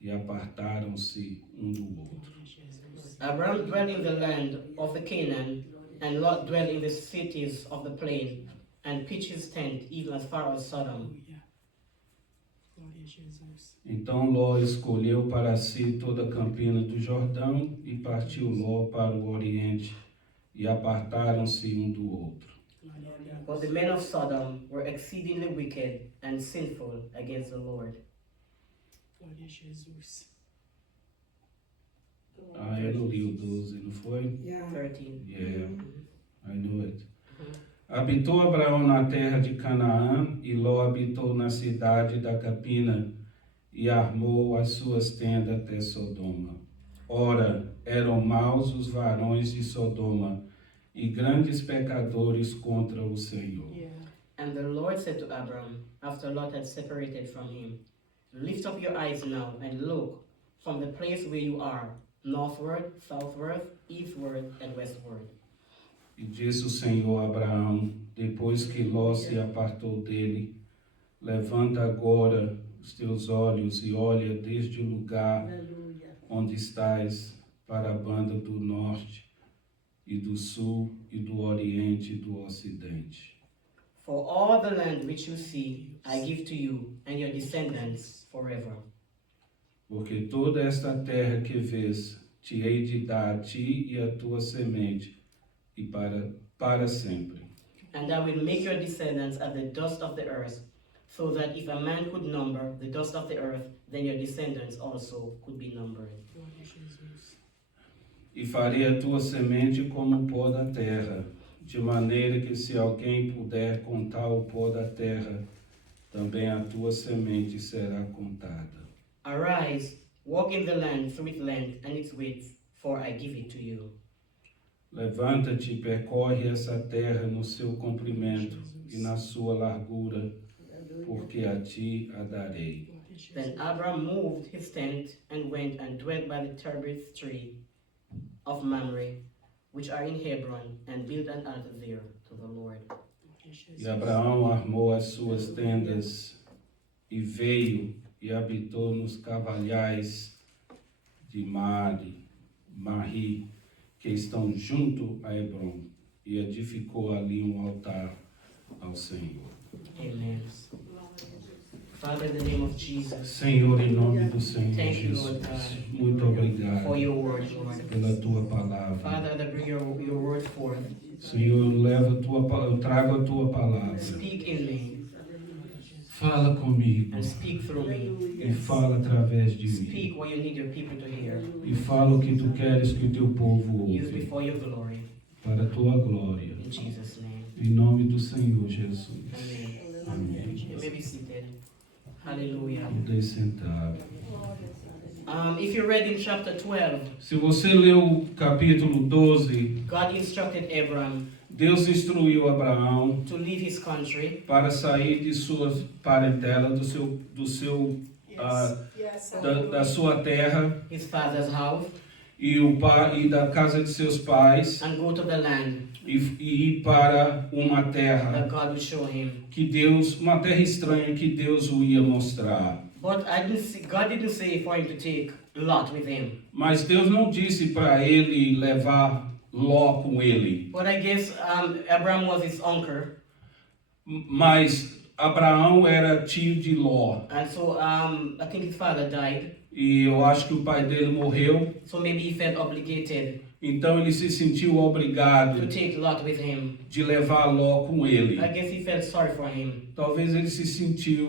e apartaram-se um do outro. Abram dwelt in the land of the Canaan, and Lot dwelt in the cities of the plain, and pitched his tent even as far as Sodom. Então Ló escolheu para si toda a campina do Jordão, e partiu Ló para o oriente, e apartaram-se um do outro. But the men of Sodom were exceedingly wicked and sinful against the Lord. Ah, eu não li o 12, não foi? Yeah. 13. Yeah, I knew it. Habitou Abraão na terra de Canaã, e Ló habitou na cidade da Capina, e armou as suas tendas até Sodoma. Ora, eram maus os varões de Sodoma, e grandes pecadores contra o Senhor. And the Lord said to Abram, after Lot had separated from him, lift up your eyes now and look from the place where you are, northward, southward, eastward, and westward. E disse o Senhor a Abraão, depois que Ló se apartou dele, levanta agora os teus olhos e olha desde o lugar onde estás para a banda do norte e do sul e do oriente e do ocidente. For all the land which you see, I give to you and your descendants forever. Porque toda esta terra que vês, te hei de dar a ti e a tua semente, e para sempre. And I will make your descendants as the dust of the earth, so that if a man could number the dust of the earth, then your descendants also could be numbered. E farei a tua semente como o pó da terra, de maneira que se alguém puder contar o pó da terra, também a tua semente será contada. Arise, walk in the land through its length and its width, for I give it to you. Levanta-te e percorre essa terra no seu comprimento e na sua largura, porque a ti a darei. Then Abram moved his tent and went and dwelt by the terebinth tree of Mamre, which are in Hebron, and built an altar there to the Lord. E Abraão armou as suas tendas e veio e habitou nos cavalhais de Mari, que estão junto a Hebron, e edificou ali um altar ao Senhor. Amen. Father, in the name of Jesus, Senhor, em nome do Senhor thank you, Jesus, Lord God, muito obrigado for your word, Lord. pela tua palavra. Father, that bring your word forth. Senhor, eu trago a tua palavra. Speak in me Fala comigo and speak through me. e fala através de mim. Speak what you need your people to hear. E fala o que tu queres que o teu povo Use ouve, me for your glory. para a tua glória. In Jesus' name. Em nome do Senhor Jesus. Amen. Amém. You may be seated. Hallelujah. Podem sentar. If you read in chapter 12, Se você leu o capítulo 12, God instructed Abram Deus instruiu Abraão to leave his country, para sair de sua parentela, da sua terra, his father's house, e da casa de seus pais and go to the land e ir para uma terra that God would show him. uma terra estranha que Deus o ia mostrar. But God didn't say for him to take Lot with him. Mas Deus não disse para ele levar Ló com ele. But I guess Abraham was his uncle, Mas Abraão era tio de Ló. and so I think his father died. E eu acho que o pai dele morreu. So maybe he felt obligated Então ele se sentiu to obrigado take Lot with him. de levar Ló com ele. I guess he felt sorry for him. Talvez ele se sentiu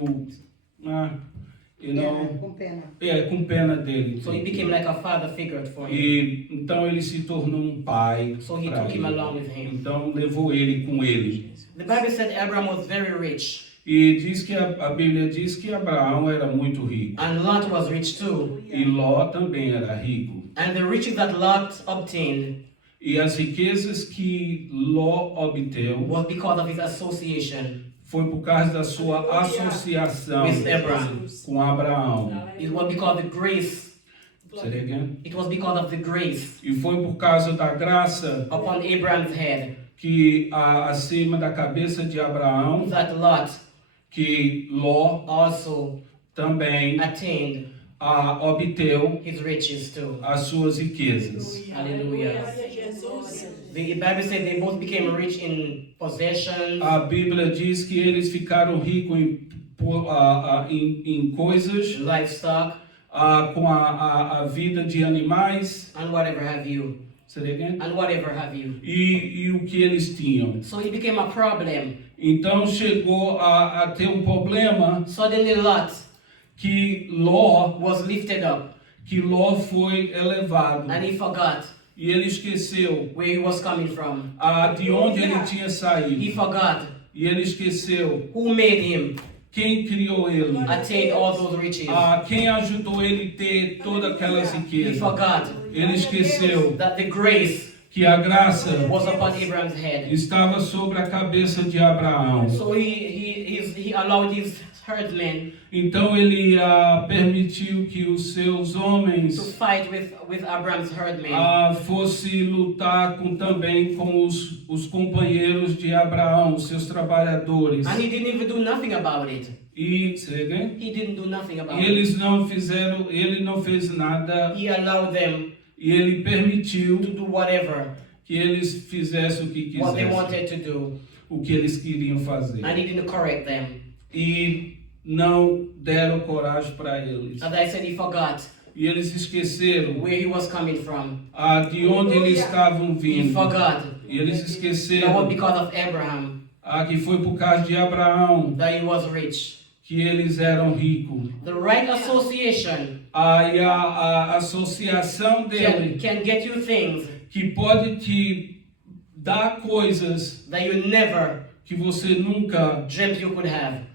Com pena. com pena dele. So he became like a father figure for him. E então ele se tornou um pai. So he pra took him ele. along with him. Então levou ele com ele. The Bible said Abraham was very rich, E diz que a Bíblia diz que Abraão era muito rico. and Lot was rich too. E Ló também era rico. And the riches that Lot obtained E as riquezas que Ló obteve was because of his association foi por causa da sua associação with Abraham. com Abraão. It was because of the grace. Say it again. It was because of the grace E foi por causa da graça upon Abraham's head que acima da cabeça de Abraão, that Lot que Ló also também attained obteve his riches too. as suas riquezas. Hallelujah. The Bible said they both became rich in possessions, A Bíblia diz que eles ficaram ricos em coisas, livestock, com a vida de animais, and whatever have you. say it again? And whatever have you. E o que eles tinham. So it became a problem. Então chegou a ter um problema Suddenly Lot que Ló was lifted up foi elevado. and he forgot E ele esqueceu where he was coming from. de onde ele tinha He saído. forgot E ele esqueceu who made him quem criou ele. attain all those riches. Quem ajudou ele a ter todas aquelas He riquezas. forgot Ele esqueceu that the grace que a graça was upon Abraham's head. estava sobre a cabeça de Abraão. So he allowed his herdsmen Então ele permitiu que os seus to homens fight with Abraham's herdmen. fosse lutar também com os companheiros de Abraão, os seus trabalhadores. And he didn't even do nothing about it. E He didn't do nothing about it. eles não fizeram, ele não fez nada He allowed them e ele permitiu to do whatever que eles fizessem o que what they quisessem, wanted to do, o que eles queriam fazer. and he didn't correct them. E não deram coragem para eles. As I said, he forgot E eles esqueceram where he was coming from. de onde eles estavam He vindo. forgot E eles that was esqueceram because of Abraham que foi por causa de Abraão that he was rich. que eles eram ricos. The right association E a associação dele can get you things que pode te dar coisas that you never que você nunca dreamt you could have.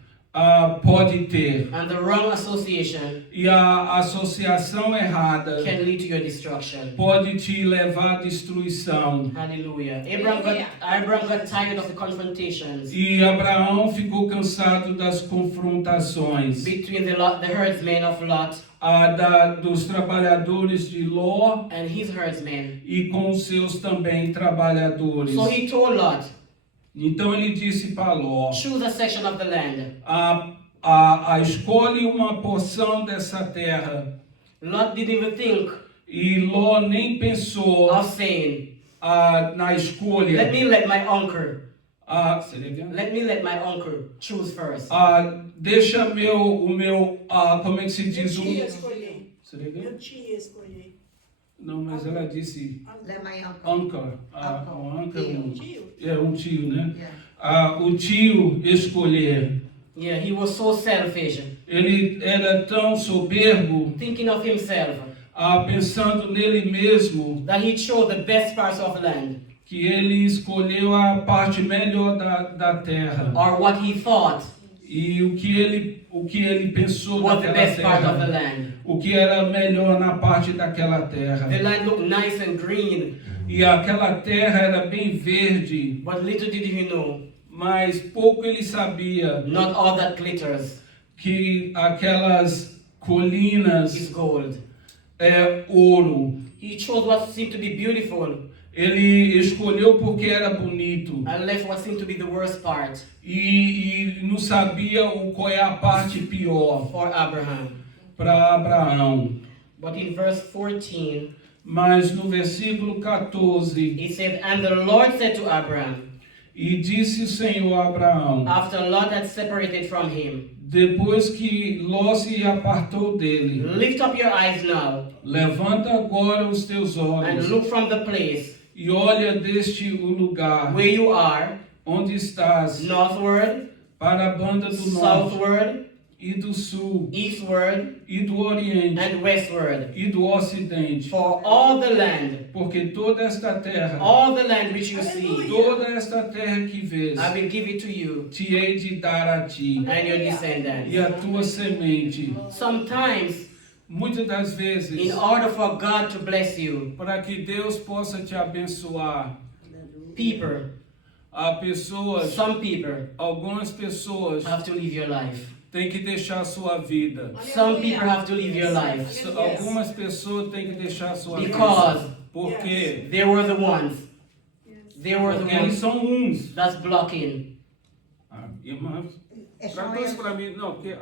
pode ter. And the wrong association E a associação errada can lead to your destruction. pode te levar à destruição. Hallelujah. Abraham got tired of the confrontations E Abraão ficou cansado das confrontações between the herdsmen of Lot dos trabalhadores de Ló and his herdsmen. e com os seus também trabalhadores. So he told Lot, Então ele disse para Ló: choose a section of the land. escolhe uma porção dessa terra. Lot didn't even think E Ló nem pensou of saying, na escolha. let my uncle Let let my uncle choose first. Deixa o meu, como é que se diz? Eu tinha escolhido. Não, mas ela disse Let my uncle. uncle. Um Tio. tio, né? Yeah. O tio escolher. Yeah, he was so selfish, Ele era tão soberbo, thinking of himself, pensando nele mesmo, that he chose the best parts of land, que ele escolheu a parte melhor da terra. or what he thought E o que ele pensou was the daquela best part of the terra. land. O que era melhor na parte daquela terra. The land looked nice and green, E aquela terra era bem verde, but little did he know, mas pouco ele sabia not all that glitters que aquelas colinas is gold. é ouro. He chose what seemed to be beautiful Ele escolheu porque era bonito and left what seemed to be the worst part e não sabia qual é a parte pior for Abraham. para Abraão. But in verse 14, Mas no versículo 14, it said, And the Lord said to Abraham, e disse o Senhor a Abraão, after Lot had separated from him, depois que Ló se apartou dele, Lift up your eyes now levanta agora os teus and olhos look from the place e olha deste o lugar where you are, onde estás, northward, para a banda do norte southward, e do sul eastward, e do oriente and westward. e do ocidente, For all the land, porque toda esta terra, all the land which you see, toda esta terra que vês, I will give it to you te hei de dar a ti and your e descendants. a tua semente. Sometimes, Muitas das vezes, in order for God to bless you, para que Deus possa te abençoar, people, há pessoas, some people algumas pessoas have to live your life. têm que deixar a sua vida. Some people have to live your life Algumas pessoas têm que deixar a sua because vida. Porque they were the ones. They were the Porque eles ones são uns. that's blocking. Irmãs, traduz para mim. Não, porque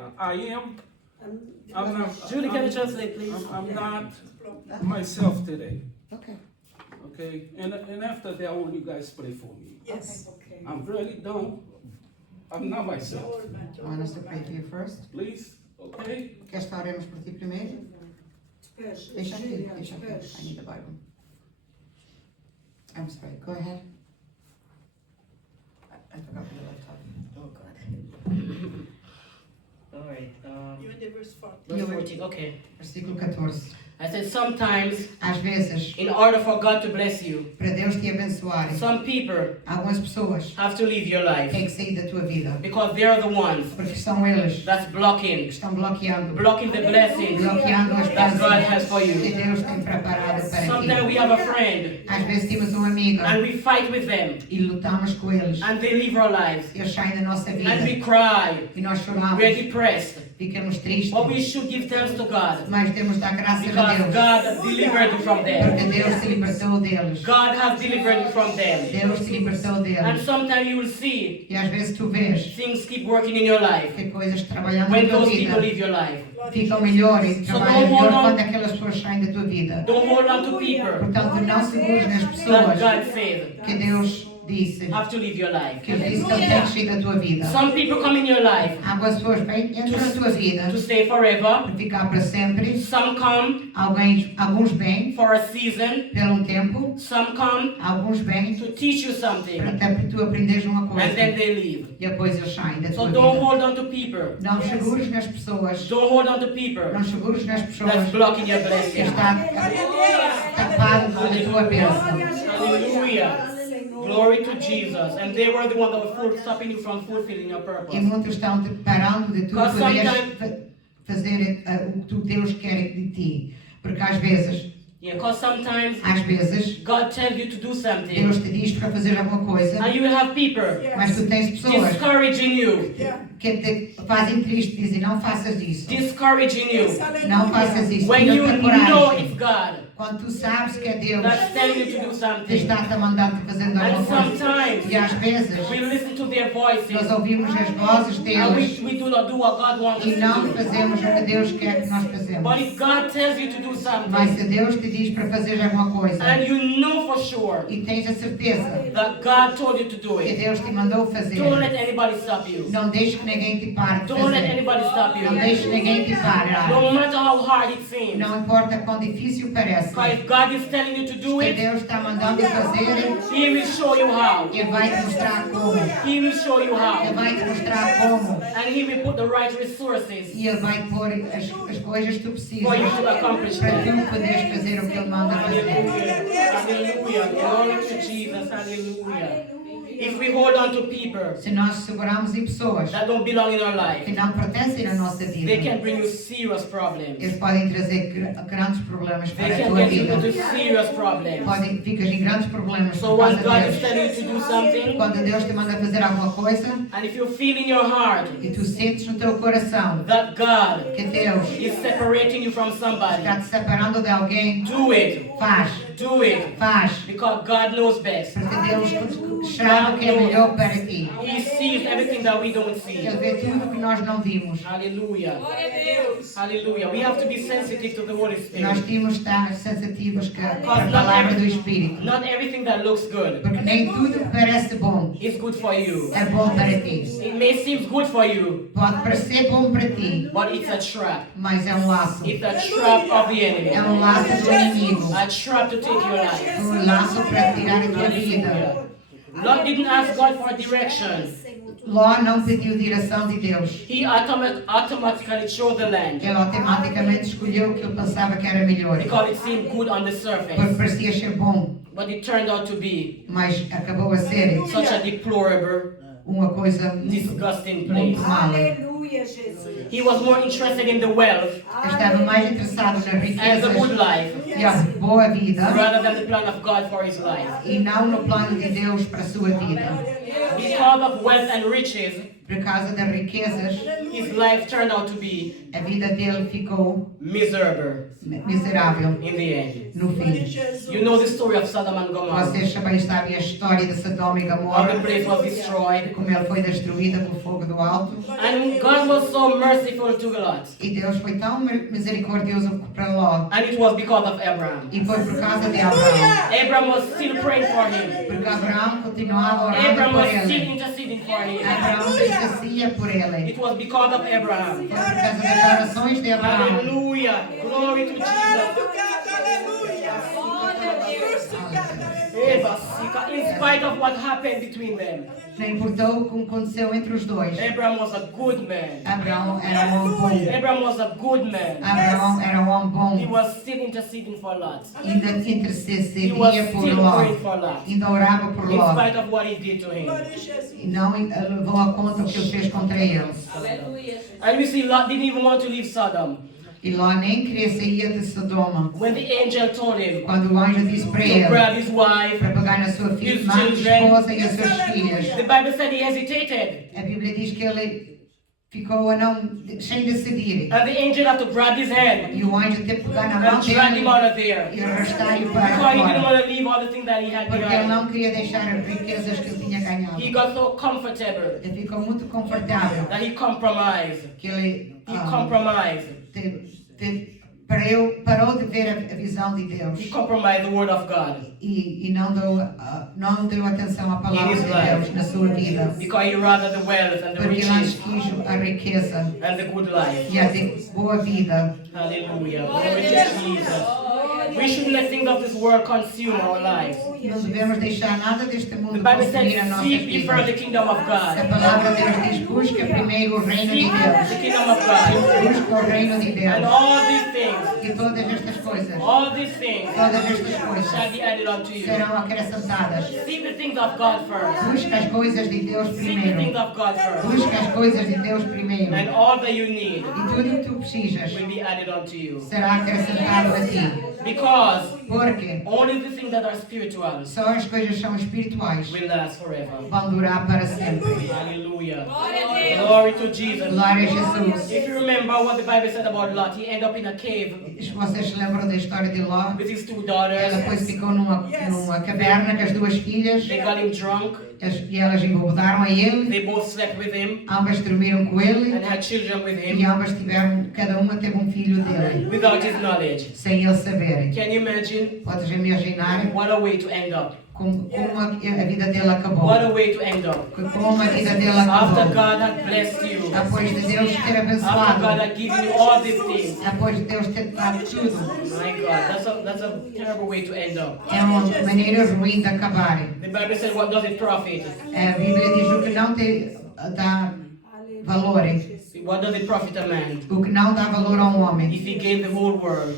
I'm not, Julie, can you translate, please? I'm not myself today. Okay. Okay? And after that, I want you guys to pray for me. Yes. I'm really done. I'm not myself. I want us to pray for you first. Please? Okay? Queres que oremos por ti primeiro? Deixa aqui, deixa aqui. I need the Bible. I'm sorry, go ahead. I forgot the laptop. Oh God. All right. You in the verse 14. Verse 14. Okay. Versículo 14. I said sometimes, Às vezes, in order for God to bless you, para Deus te abençoar, some people algumas pessoas have to live your life têm que sair da tua vida. because they are the ones Porque são eles that's que blocking estão bloqueando the blessings bloqueando as that God bênçãos has for que you. Deus tem preparado para Sometimes we ti. have a friend Às vezes temos um amigo and we fight with them e lutamos com eles. and they live our lives Eles saem da nossa and vida we cry. e nós choramos, We're depressed. ficamos tristes. But we should give thanks to God Mas temos de dar graças a because Deus, God delivered you from them. porque Deus te libertou deles. God has delivered you from them. Deus te libertou And deles. sometimes you will see E às vezes tu vês things keep working in your life que coisas trabalhando na when tua those people vida live your life. ficam melhor e So trabalham don't hold melhor on. quando aquelas pessoas saem da tua vida. Don't hold on to people Portanto, não segures nas that pessoas God said que Deus disse, have to live your life. que Ele disse que Ele tem que sair da tua vida. Some people come in your life Há algumas pessoas que entram na tua vida to stay forever. para ficar para sempre. Some come Alguns vêm for a season. por um tempo, Some come alguns vêm to teach you something para tu aprenderes uma coisa and then they leave. e depois eles saem da So tua don't vida. hold on to people. Não segures nas pessoas, Don't hold on to people não segures nas pessoas that's blocking your que blessing. está tapado com a tua bênção. Hallelujah. Glory to Jesus. And they were the ones that were stopping you from fulfilling your E purpose. muitos estão te parando de tu Because poderes sometimes- fazer o que Deus quer de ti. Porque às vezes Because sometimes God tells you to do something. Deus te diz para fazer alguma coisa, And you will have people mas tu tens pessoas discouraging you. que te fazem triste, dizem não faças isso, Discouraging you. não faças isso, When tiram-te you a know coragem. it's God Quando tu sabes que é Deus that's telling you to do que something. está-te a mandar-te fazendo And alguma coisa. sometimes E às vezes we listen to their voices. nós ouvimos as vozes And deles we do not do what God wants us e não to do. fazemos o que Deus quer que nós fazemos. But if God tells you to do Mas something se Deus te diz para fazer alguma coisa and you know for sure e tens a certeza that God told you to do que it, Deus te mandou fazer, don't let anybody stop you. não deixes que ninguém te pare de Don't let fazer. anybody stop you. Não deixes ninguém te parar. No matter how hard it seems. Não importa quão difícil pareça. Because if God is telling you to do Se it, Deus está mandando fazer, He will show you how. Ele vai te mostrar como. He will show you Ele how. vai te mostrar como. And He will put the right resources E Ele vai pôr as coisas que tu precisas for you to accomplish para that. tu poderes fazer o que Ele manda fazer. Hallelujah. Hallelujah. Glory to Jesus. Hallelujah. If we hold on to people Se nós seguramos em pessoas that don't belong in our que life, não pertencem à nossa they vida, can bring you serious problems. eles podem trazer grandes problemas They para a can tua get you vida. into serious problems. Ficas em grandes problemas So por when causa God is deles. telling you to do something, Quando Deus te manda fazer alguma coisa and if you feel in your heart e tu sentes no teu coração that God que Deus is separating you from somebody, está te separando de alguém, do it. faz, Do it. faz, Because God knows best. porque Deus sabe o que é melhor para ti. He sees everything that we don't see. Ele vê tudo o que nós não vimos. Hallelujah. Hallelujah. We have to be sensitive to the Holy Nós Spirit. temos de estar sensitivos com a palavra do Espírito, Not everything that looks good porque nem tudo que parece bom is good for you. é bom para ti. It may seem good for you, Pode parecer bom para ti, but it's a trap. mas é um laço. It's a trap of the enemy. É um laço do inimigo, A trap to take your life. um laço para tirar a tua vida. Hallelujah. Lot didn't ask God for direction. Ló não pediu direção de Deus. He automatically chose the land Ele automaticamente escolheu o que ele pensava que era melhor, because it seemed good on the porque surface. parecia ser bom, But it turned out to be mas acabou a ser such a deplorable, uma coisa disgusting muito place. mala. Aleluia, Jesus. He was more interested in the wealth Estava mais interessado nas and the good riquezas life e a boa vida rather than the plan of God for his life. e não no plano de Deus para a sua vida. Because of wealth and riches, Por causa das riquezas, his life turned out to be a vida dele ficou miserable miserável in the end. no fim. You know the story of Sodom and Gomorrah. Vocês também sabem a história de Sodoma e How the Gomorra, place was destroyed. como ele foi destruída pelo fogo do alto. And God was so merciful to Lot. E Deus foi tão misericordioso para Ló. And it was because of Abraham. E foi por causa de Abraão. Abraham was still praying for him. Porque Abraão continuava orando Abraham por was still ele. interceding for him. Abraão intercedia por ele. It was because of Abraham. Foi por causa das orações de Abraão. Hallelujah. Glory to Jesus. In spite of what happened between them, Não importou o que aconteceu entre os dois. Abraham was a good man. Abraão era um homem bom. Abraham was a good man. Abraão era um homem He bom. was still interceding for Lot. Ainda He was intercedia por still Ló. praying for Lot. Ainda orava por In Ló. spite of what he did to him. E não levou a conta o que ele fez contra eles. And we see Lot didn't even want to leave Sodom. E Ló nem queria sair de Sodoma. When the angel told him Quando o anjo disse para to ele grab his wife, para pegar na sua filha, his mãe, children, esposa e as suas filhas. the Bible said he hesitated. A Bíblia diz que ele ficou a não, sem decidir. And the angel had to grab his hand E o anjo teve que pegar na mão and drag him dele out of there. e arrastar-o para Because he didn't fora. want to leave all the things that he had Porque ele behind. não queria deixar as riquezas que ele tinha ganhado. He got so comfortable Ele ficou muito confortável that he compromised. que ele He compromised. parou de ver a visão de Deus He compromised the word of God e não deu atenção à palavra de Deus na sua vida. because he rather the wealth and the Porque ele antes riches quis a riqueza and the good life. e a boa vida. Hallelujah. Glory to Jesus. We shouldn't let things of this world consume our lives. Não devemos deixar nada deste The mundo Bible consumir a says, nossa seek ye first the vida. kingdom of A God. palavra de Deus diz, busca primeiro o reino de Seek the Deus. kingdom of God. Busca o reino de And Deus. all these things, E todas estas coisas, all these things todas estas shall coisas be added unto you. serão acrescentadas. Seek the things of God first. Busca as coisas de Deus Seek the things primeiro. of God first. Busca as coisas de Deus primeiro. And all that you need E tudo o que tu precisas will be added unto you. será acrescentado a ti. Because Porque only the things that are spiritual só as coisas são espirituais will last forever. vão durar para sempre. Hallelujah. Glory to Jesus. Glória a Jesus. If you remember what the Bible said about Lot, he ended up in a cave Vocês se lembram da história de Ló? with his two Ela daughters. depois ficou numa caverna com as duas filhas They got him drunk. e elas embebedaram a ele. They both slept with him Ambas dormiram com ele and had children with e him ambas tiveram, cada uma teve um filho dele, without his knowledge. sem ele saber. Can you imagine? Podes imaginar What a way to end up. como a vida dele acabou. What a way to end up. Como a vida dele After acabou. God had blessed you. Depois de Deus ter After God abençoado. had given you all these things. Depois de Deus ter dado tudo. My God, that's a terrible way to end up. É uma maneira ruim de acabar. The Bible said, what does it profit? A Bíblia diz o que não te dá valor. What does it profit a man O que não dá valor a um homem. if he gave the whole world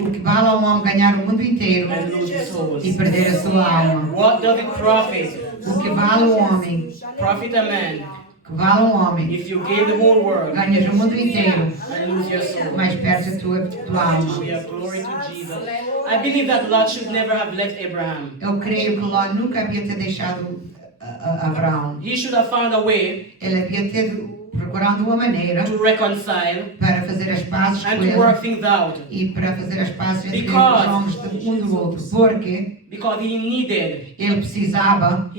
O que vale a um homem ganhar o mundo inteiro and lose his soul? e perder a sua alma. What does it profit O que vale o homem, profit a man, que vale um homem, if you gain the whole world ganhas o mundo inteiro, and lose your soul? mas perdes a tua alma. Hallelujah. Glory to Jesus. I believe that Lot should never have left Abraham. Eu creio que Ló nunca havia ter deixado Abraão. He should have found a way Ele havia ter procurado uma maneira to reconcile para fazer as pazes com and to ele work things out e para fazer as pazes entre Because- os homens um do outro, porque because he needed ele precisava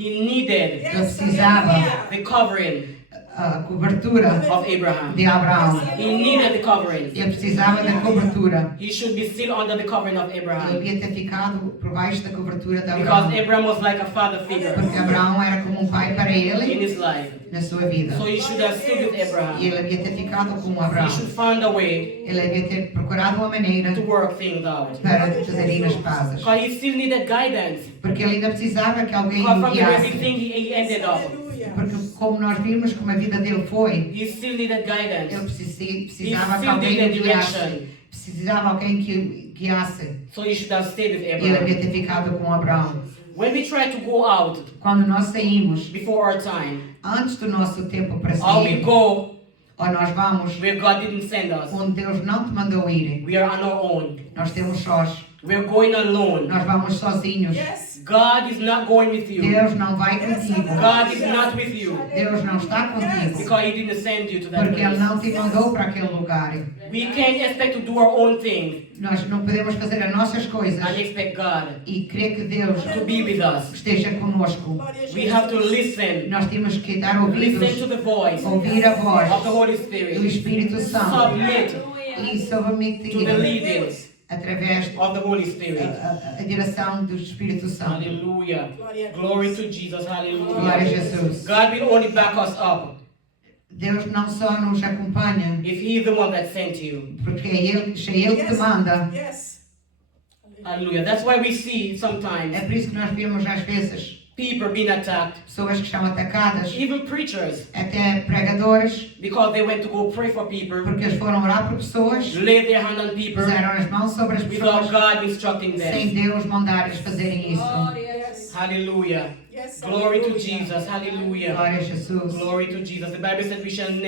the covering a cobertura of Abraham. de Abraão. He needed the covering. Ele precisava da cobertura. He should be still under the covering of Ele Abraham. havia ter ficado por baixo da cobertura de Because Abraão. Abraham was like a father figure Porque Abraão era como um pai para in ele his life. na sua vida. So he should have stood with E Abraham. ele havia ter ficado com He Abraão. should find a way Ele havia ter procurado uma maneira to work things out. para fazerem as pazes. Because he still needed guidance. Porque ele ainda precisava que alguém Because o from the very guiasse. beginning he ended up. Porque como nós vimos como a vida dele foi, He still needed ele guidance. precisava que still alguém o needed guiasse. direction. Precisava alguém que o guiasse. So he should have stayed with E ele havia Abraham. ter ficado com Abraão. When we try to go out Quando nós saímos, before our time, antes do nosso tempo para or we sair, go ou nós vamos where God didn't send us, onde Deus não te mandou ir, we are on our own. nós temos sós, We're going alone. nós vamos sozinhos. God is not going with you. Deus não vai contigo. God is not with you Deus não está contigo. because He didn't send you to that Porque Ele place. não te mandou para aquele lugar. We can't expect to do our own thing Nós não podemos fazer as nossas coisas and expect God e crer que Deus to be with us. esteja conosco. We have to listen. Nós temos que dar Listen ouvidos, to the voice ouvir a voz of the Holy do Spirit. Espírito Santo Submit e submeter to the leadings através of the Holy Spirit. a direção do Espírito Santo. Hallelujah. Glory to Jesus. Glória a Hallelujah. Jesus. God will only back us up Deus não só nos acompanha, if He is the one that sent you. porque é Ele que te manda. Hallelujah. That's why we see sometimes É por isso que nós vemos às vezes people being attacked, pessoas que são atacadas, even preachers, até pregadores, because they went to go pray for people, porque eles foram orar por pessoas, lay their hand on people puseram as mãos sobre as without pessoas, God instructing sem them. Deus mandar-lhes fazerem isso. Hallelujah. Glory to Jesus. Hallelujah. Glória a Jesus. Glory to Jesus. The Bible said we shouldn't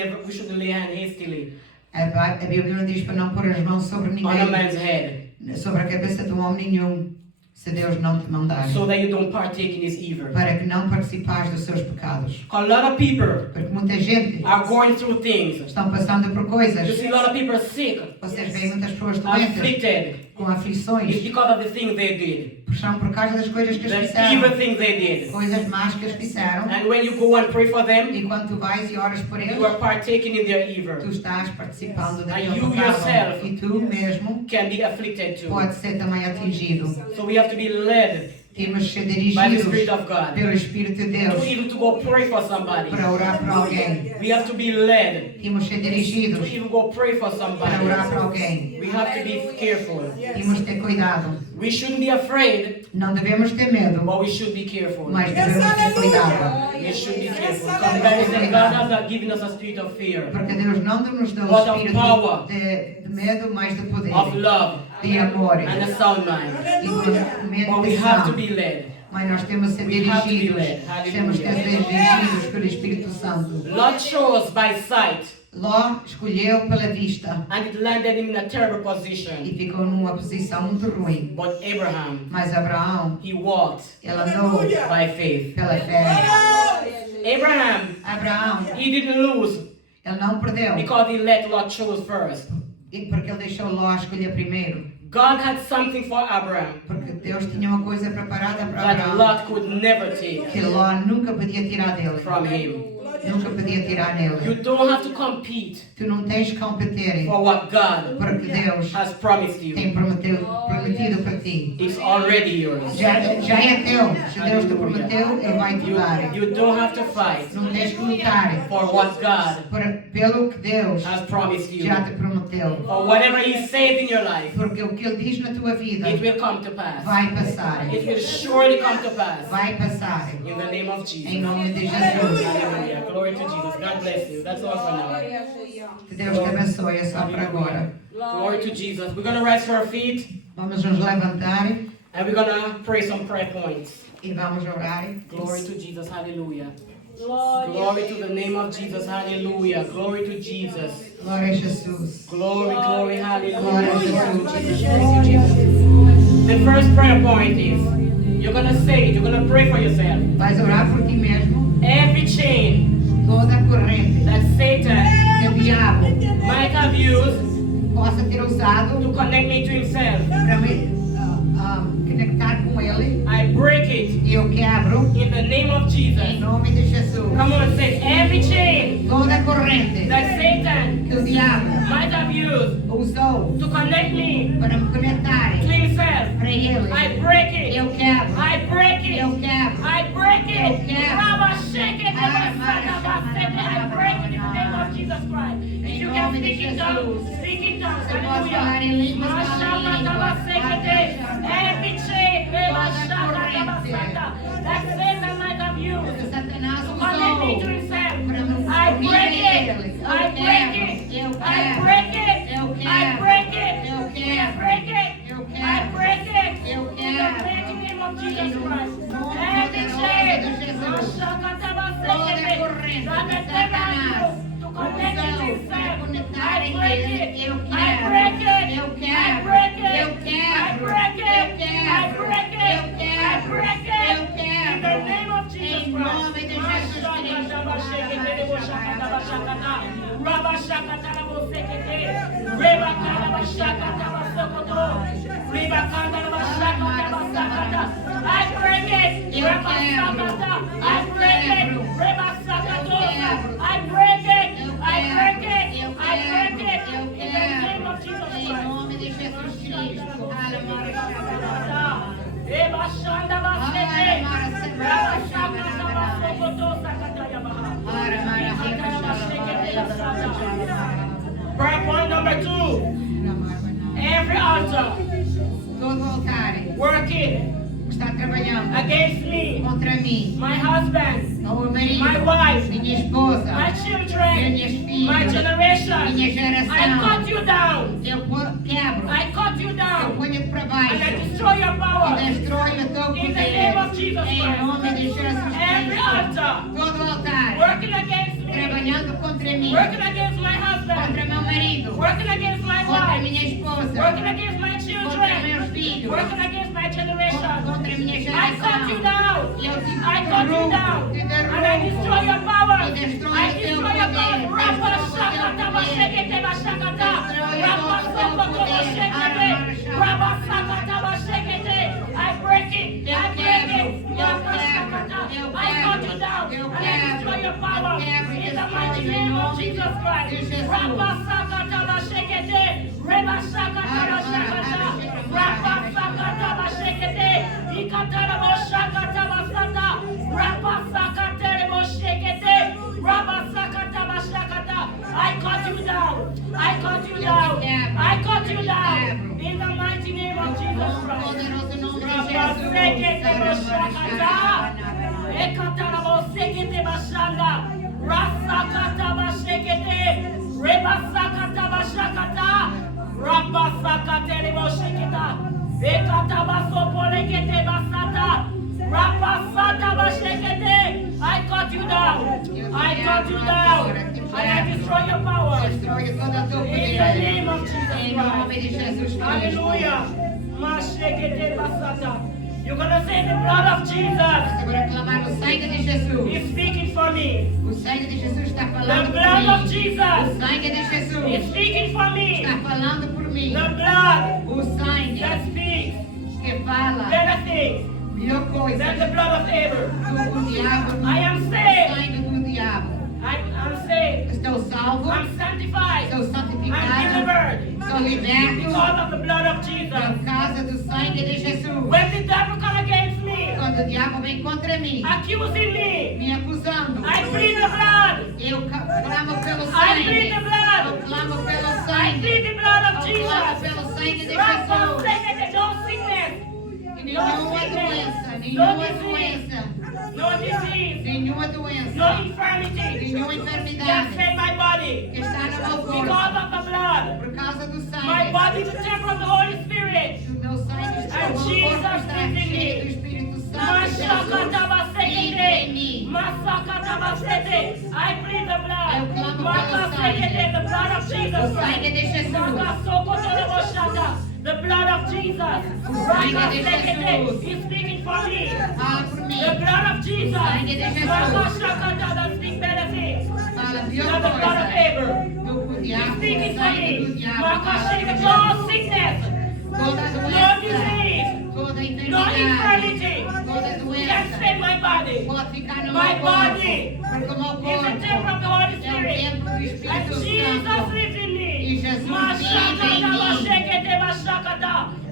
lay hand hastily A Bíblia não diz para não pôr as mãos sobre on a ninguém, man's head, sobre a cabeça de um homem nenhum, se Deus não te mandar, so that you don't partake in his evil. para que não participares dos seus pecados. A lot of people Porque muita gente are going through things. estão passando por You coisas. see a lot of people sick, Vocês veem muitas pessoas doentes, afflicted. com It's aflições, because of the things they did, são por causa das coisas que eles the evil fizeram, things they did. coisas más que eles fizeram. And when you go and pray for them, E quando tu vais e oras por you eles, are partaking in their tu evil. estás participando And daquele you pecado. yourself E tu mesmo Can be afflicted too. pode ser também atingido. So we have to be led Temos que ser by the dirigidos Spirit of God pelo Espírito de to Deus even to go pray for somebody. para orar por alguém. We have to be led Temos que ser to dirigidos even go pray for para orar somebody. por alguém. We have to be careful. Temos que ter cuidado. We shouldn't be afraid, Não devemos ter medo, but we should be careful. mas devemos ter cuidado. We should be careful. Because the Bible says God has not given us a spirit of fear, Porque Deus não nos deu o But of espírito power, de medo, mas de poder, of love, de amor and a sound mind. e com medo But we de have to ação. be led. Mas nós temos que ser We have to be dirigidos, led. temos que ser dirigidos pelo Espírito Santo. Lot chose by sight, Ló escolheu pela vista and it landed him in a terrible e position. ficou numa posição muito ruim. But Abraham, Mas Abraão, he walked ele andou by faith. pela fé. Abraham, Abraão, he didn't lose ele não perdeu, because he let Lot choose first. e porque ele deixou Ló escolher primeiro. God had something for Abraham Porque Deus tinha uma coisa preparada para that Abraão Lot could never take que Ló nunca podia tirar dele. from him. Nunca podia tirar You nele. don't have to compete Tu não tens que competir for what God porque Deus has promised you. tem prometido para ti. It's already yours. Já é teu. Se Deus te prometeu, Ele vai te dar. You don't have to fight Não tens que lutar for what God pelo que Deus has promised you. já te prometeu. For whatever He said in your life, Porque o que Ele diz na tua vida it will come to pass. vai passar. It will surely come to pass. Vai passar. In the name of Em Jesus. nome de Jesus. Hallelujah. Glory to Jesus. God bless you. That's all for now. Que Deus te abençoe. É só para agora. Glory to Jesus. We're going to rise to our feet Vamos nos levantar and we're going to pray some prayer points. E vamos orar. Glory to Jesus, hallelujah. Glory to the name of Jesus, hallelujah. Glory to Jesus. Glória a Jesus. Glory, glory, hallelujah. Glória a Jesus. Thank you, Jesus. The first prayer point is, you're going to say it, you're going to pray for yourself. Vais orar por ti mesmo. Every chain Toda corrente that Satan que o diabo might have used possa ter usado to connect me to himself, para me conectar com ele, I break it eu quebro in the name of em Jesus. nome de Jesus. Come on, say every chain Toda corrente that Satan que o diabo might have used usou to connect me para me conectar to himself, para ele, I break it. eu quebro. I break it. Eu quebro. I break it. quebro. Rabba, shake it. I break it in the name of Jesus Christ. If you can speak in tongues, speak in tongues. Você pode falar em línguas, Every chain, that Satan might have used Satanás to connect me to usou himself. para me I break it. ele. I break it. Eu I quebro. break it. Eu I quebro. break it. Eu I quebro. break it. Eu I quebro. break it. Eu In the quebro. mighty name of Jesus Em Christ. nome Every poderoso chain. de Jesus. Toda Toda corrente de Satanás to connect me to usou para himself. conectar I em break ele, it. eu I quebro. break it. Eu I quebro. break it. Eu I quebro. break it. Eu quebro. I break it. Eu I quebro. break it. Eu In quebro. the name of Jesus Em Christ. nome de Jesus I break it. Eu quebro. I break it. I break it. I break it. Eu I break it. quebro. Eu In the name of quebro. Jesus Em Christ. nome de Jesus Cristo. Aleluia. Prayer point number 2. Every altar Todo altar working está trabalhando against me, contra mim, my husband, o meu marido, my wife, minha esposa, my children, minhas filhas, my generation, minha I geração. cut you down. Eu quebro, I cut you eu down. ponho para And baixo I destroy your e power. destrói o teu In the name of poder. Jesus Em Christ. nome de Jesus Every Cristo. altar Todo altar working against me, trabalhando contra mim, working against my husband, contra meu marido, working against my contra wife, minha esposa, working against my contra children, meus filhos, working against my generation. contra minha I cut you geração. down. Eu te I cut you derrubo, down. te And I destroy your derrubo. power. E destrói I o teu destroy your poder. power. Rapa Destrói o teu shakata poder. bashekete bashakata. Destrói Rapa todo o teu sokoto poder. bashekete. Rapa sakata bashekete. I break it. I break it. Rapa shakata. I cut you down. And I destroy your power. In the mighty name of Jesus Christ. Rapa sakata bashekete. Reba shakata bashakata. Rapa sakata bashekete. Ikatara bashakata basata. Rapa sakata bashekete. Rapa sakata bashakata. I cut you down. I cut you down. I cut you down. In the mighty name of Jesus Christ. Poderoso nome de Rapa sekete bashakata. Jesus. Ekatara bashekete bashanda. Rasakata bashekete. Reba sakata bashakata. Rapa sakata basheketa. Ekata basopolekete basata. Rapa sata bashekete. I cut you down. I cut you down. And I destroy your power. Destrói todo o teu In the poder. name of Jesus Em nome Christ. de Jesus Cristo. Hallelujah. Mashekete basata. You're gonna say the blood of Jesus Agora clamar o sangue de Jesus. is speaking for me. O sangue de Jesus está The falando por blood of mim. Jesus O sangue de is Jesus speaking for me. está falando por mim. The blood O sangue that speaks que fala better things melhor coisa than the blood of Abel. do diabo. I am O saved. sangue do diabo. I'm saved. Estou salvo. I'm sanctified. Estou I'm santificado. delivered. Estou liberto. Because of the blood of Jesus. Por causa do sangue de Jesus. When the devil come against me, Quando o diabo vem contra mim, accusing me, me acusando, I plead the blood. eu clamo pelo I sangue. plead the blood. Eu clamo pelo I sangue. plead the blood of Eu clamo Jesus. pelo sangue de Rapa Jesus. sekete, no sickness, Nenhuma doença, no nenhuma disease, doença, no disease, nenhuma no doença, infirmity nenhuma can enfermidade save my body. que está no meu Because corpo of the blood, por causa do my sangue. body is the temple of the Holy Spirit. O meu sangue está, And o meu Jesus corpo está lives in cheio do me. Espírito No I plead the blood. Eu clamo pelo sangue. The blood of Jesus. O sangue de Jesus. The blood of Jesus. sangue de Jesus. He's speaking for me. Fala por mim. The blood of Jesus. sangue de Jesus. That speaks benefits. Fala a pior Not the blood of coisa. Abel. Do He's diabo, speaking o for sangue do me. diabo. No sickness. Toda No doença. disease. Toda No enfermidade. infirmity. Toda Can't doença. stay my body. Pode ficar no My meu corpo. body Porque o meu is the temple of the corpo Holy é o Spirit. templo do And Espírito Jesus Santo. lives in me. E Jesus vive em mim.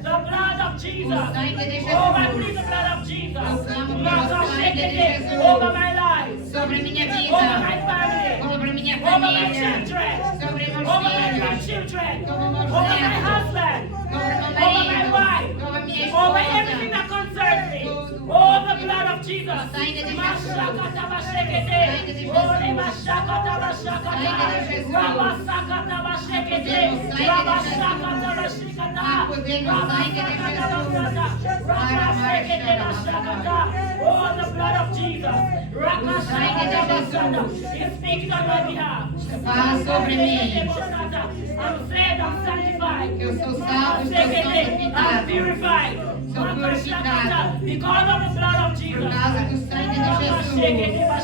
The blood of Jesus. O sangue de Oh, I Jesus. plead the blood of Jesus. Eu clamo pelo sangue de Jesus. Over my life. Sobre minha Over my vida. family. Sobre minha Over my família. children. Sobre meus Over my filhos. grandchildren. Sobre meus Over my netos. husband. Sobre meu Over my marido. wife. Sobre minha Over esposa. everything that concerns me. Oh, the blood of Jesus. sangue de Jesus. Mashakatabashekete. sangue de Jesus. Holy Mashakatabashakata. sangue de Jesus. Rabasakatabashekete. Rabashakatabashikata. Há poder no sangue de Jesus. Rabashekete bashakata. Oh, the blood of Jesus. Rakashakatabashakata. He's speaking on my behalf. Fala sobre mim. I'm saved, I'm sanctified. Eu sou salvo, estou I'm santificado. purified. Sou purificado. Because of the blood of Jesus. Por causa do sangue de Jesus.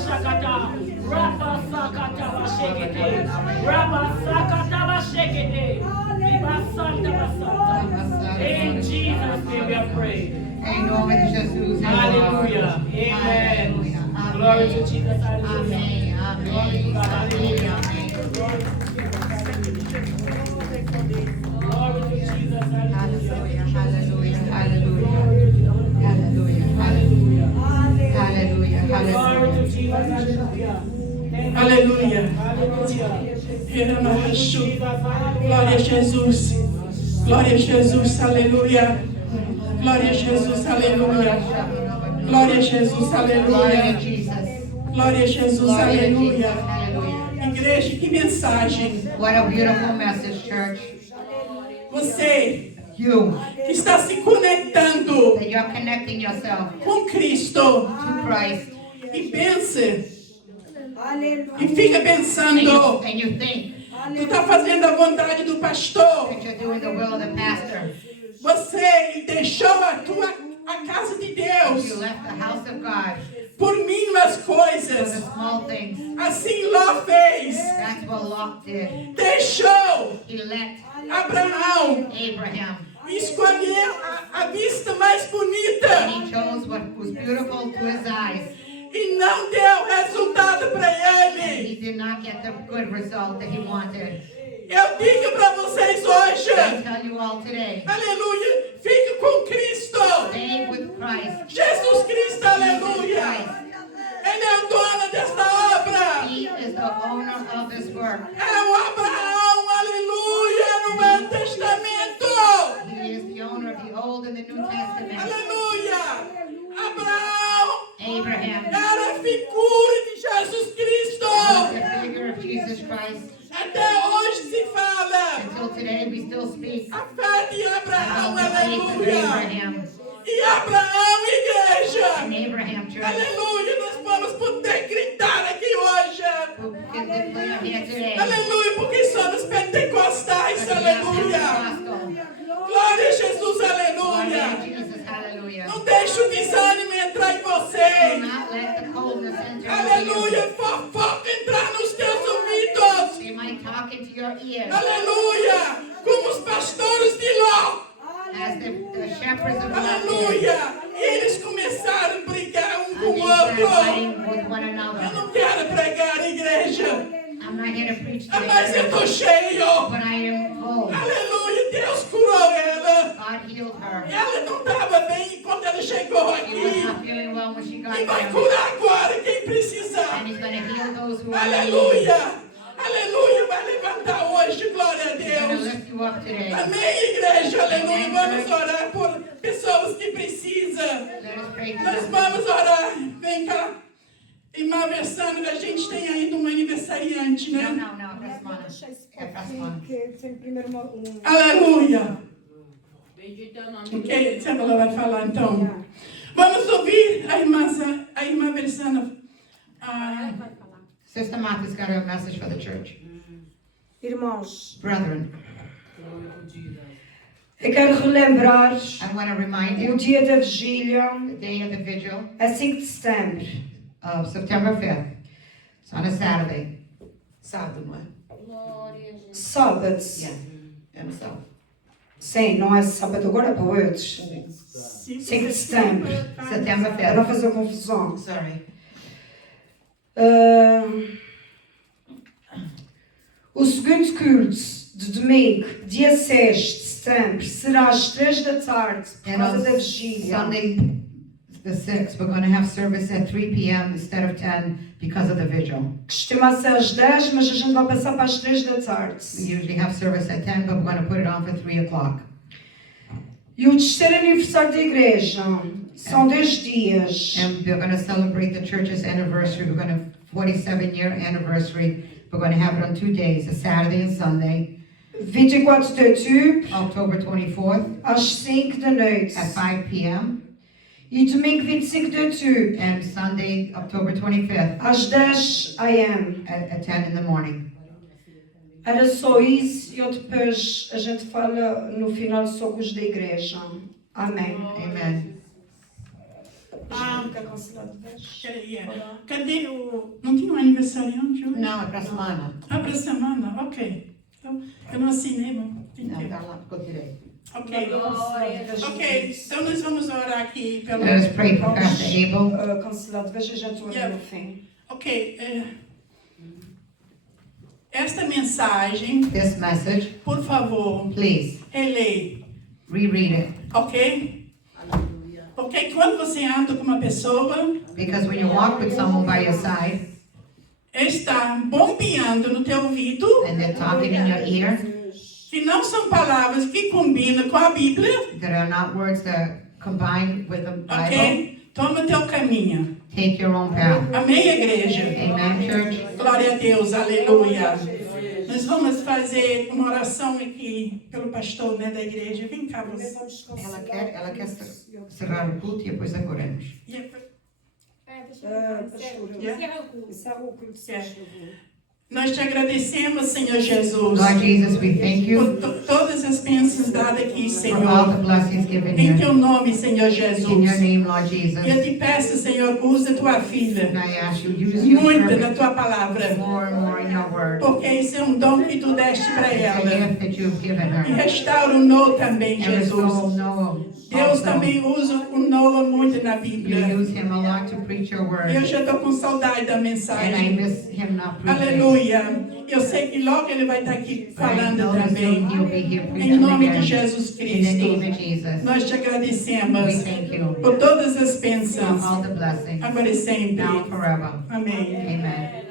In Jesus' name we are praying. Em nome de Jesus. eu Hallelujah. oro. Amen. Aleluia. Glory to Amém. Jesus. Hallelujah. Amém. Amém. Glory to God. Amém. Hallelujah. Glory to Jesus. Hallelujah. Aleluia. Aleluia. Aleluia. Aleluia. Aleluia. Aleluia. Glory to Jesus. Hallelujah. Aleluia. Hallelujah. Glória a Jesus. Glória a Jesus. Aleluia. Glória a Jesus. Aleluia. Glória a Jesus. Glória a Aleluia. Jesus. Glória a Jesus. Glória a Jesus. Aleluia. Aleluia. Igreja, que mensagem. What a beautiful message, church. Você You, que está se conectando that you're connecting yourself com Cristo to Christ. e pense Aleluia. e fica And pensando, you think tu está fazendo a vontade do pastor. that you're doing the will of the pastor. Você deixou a casa de You Deus left the house of God por mínimas for the coisas. small things. Assim Ló fez. That's what Lot did. Deixou He let Abraão Abraham, escolher a vista mais and bonita he chose what was beautiful to his eyes. e não deu resultado para ele. He did not get the good result that he wanted. Eu digo para vocês hoje, I tell you all today, aleluia, fique com Cristo. stay with Christ. Jesus Cristo, aleluia. Ele é o dono desta obra. He is the owner of this work. É o Abraão, aleluia, no Velho Testamento. He is the owner of the Old and the New Testament. Aleluia. Abraão Abraham era a figura de Jesus Cristo. was the figure of Jesus Christ. Até hoje se fala Until today, we still speak a fé de Abraão, about the faith of aleluia. Abraham. E Abraão, igreja, And Abraham, church, aleluia, nós vamos poder gritar aqui hoje. who can declare here today, Aleluia, porque somos pentecostais, but we are aleluia. Pentecostal. Glória a Jesus, Glory aleluia. to Jesus, hallelujah. Não deixe o desânimo entrar em Do você. not let the coldness enter into you. Aleluia, fofoca entrar nos teus ouvidos. They might talk into your ears Aleluia, como os pastores de Ló. as the shepherds of God did. Aleluia, e eles começaram a brigar um com And o they started outro. fighting with one Eu another. não quero pregar, igreja, I'm not here to preach mas eu today, estou cheio. but I am full. Aleluia, Deus curou ela. God healed her. Ela não estava bem quando ela chegou She was aqui. not feeling well when she got E vai there. curar agora quem precisar. And He's going to heal those who are in need. Aleluia, aleluia, vai levantar hoje, glória a He's going to Deus. lift you up today. Amém, igreja, aleluia. Vamos orar por pessoas que precisam. Let us pray for Nós them. vamos orar. Vem cá. Irmã Versânia, a gente tem ainda um aniversariante, né? Não, pra semana. É É pra semana. Que tem primeiro Aleluia. Bendito é o nome Ok, ela vai falar então. Vamos ouvir a irmã Versana. Sister Martha's got a message for the church. Irmãos, Brethren, eu quero relembrar I want to remind o you, dia da vigília, the day of the vigil é 5 de setembro. of September 5th. It's on a Saturday. Sábado, não é? Glória a Jesus. Sábado. Yeah. And so, Sim, não é sábado agora, é para outros. 5 de setembro. September Para não 5th. fazer confusão. Sorry. O segundo culto de domingo, dia 6 de setembro, será às 3 da tarde, por And causa on da vigília. Sunday, the 6th, we're going to have service at 3 p.m. instead of 10 because of the vigil. Costuma ser às 10, mas a gente vai passar para as 3 da tarde. We usually have service at 10, but we're going to put it on for 3 o'clock. E o terceiro aniversário da igreja são 2 dias. And we're going to celebrate the church's anniversary. We're going to 47-year anniversary. We're going to have it on 2 days, a Saturday and Sunday, 24 de outubro, October 24th às 5 da noite. at 5 p.m. E domingo 25 de outubro, and Sunday, October 25th às 10 a.m. at 10 in the morning. Era só isso, e eu depois a gente fala no final sobre os da igreja. Amém. Amen. Fica cancelado, deixa. Peraí, cadê o... Não tinha um aniversário hoje? Não, é para a semana. Ah, para a semana, ok. Então, eu não assinei, mas tem Não, que... está lá, ficou direito. Ok. Glória a Jesus. Ok, então nós vamos orar aqui pelo... Let us pray for Pastor Abel. Cancelado, veja já estou Yeah. no fim. Ok, esta mensagem, This message, por favor, please, releia, reread it. ok? Porque quando você anda com uma pessoa, Because when you walk with someone by your side está bombeando no teu ouvido, and they're talking in your ear, que não são palavras que combinam com a Bíblia, that are not words that combine with the Bible, ok? Toma teu caminho. take your own path. Amém, igreja? Amen, church? Glória a Deus, aleluia. Nós vamos fazer uma oração aqui pelo pastor, né, da igreja. Vem cá, você. Ela quer cerrar o culto e depois oramos. Deixa eu ver. Encerra o culto. Encerra o culto, se faz favor. Nós te agradecemos, Senhor Jesus, Lord Jesus, we thank por you todas as bênçãos dadas aqui, for all Senhor. the blessings given Em here. teu nome, Senhor In your Jesus. name, Lord Jesus. E eu te peço, Senhor, usa tua And filha I ask you, use your muito na servant tua palavra, more and more in your word. porque isso é um dom que tu deste para It's a ela. gift that you've given E her. restaura o Noah também, And restore Jesus. Noah Deus also. também usa o Noah muito na You Bíblia. use him a lot to preach your Eu word. já estou com saudade da And I mensagem. miss him not preaching. Aleluia. Eu sei que logo ele vai estar aqui But I falando know that também. soon he'll be here Em preaching nome de again. Jesus In the name Cristo. of Jesus. Nós te We agradecemos thank you por todas as for bênçãos, all the blessings agora e sempre. now and forever. Amém. Amen.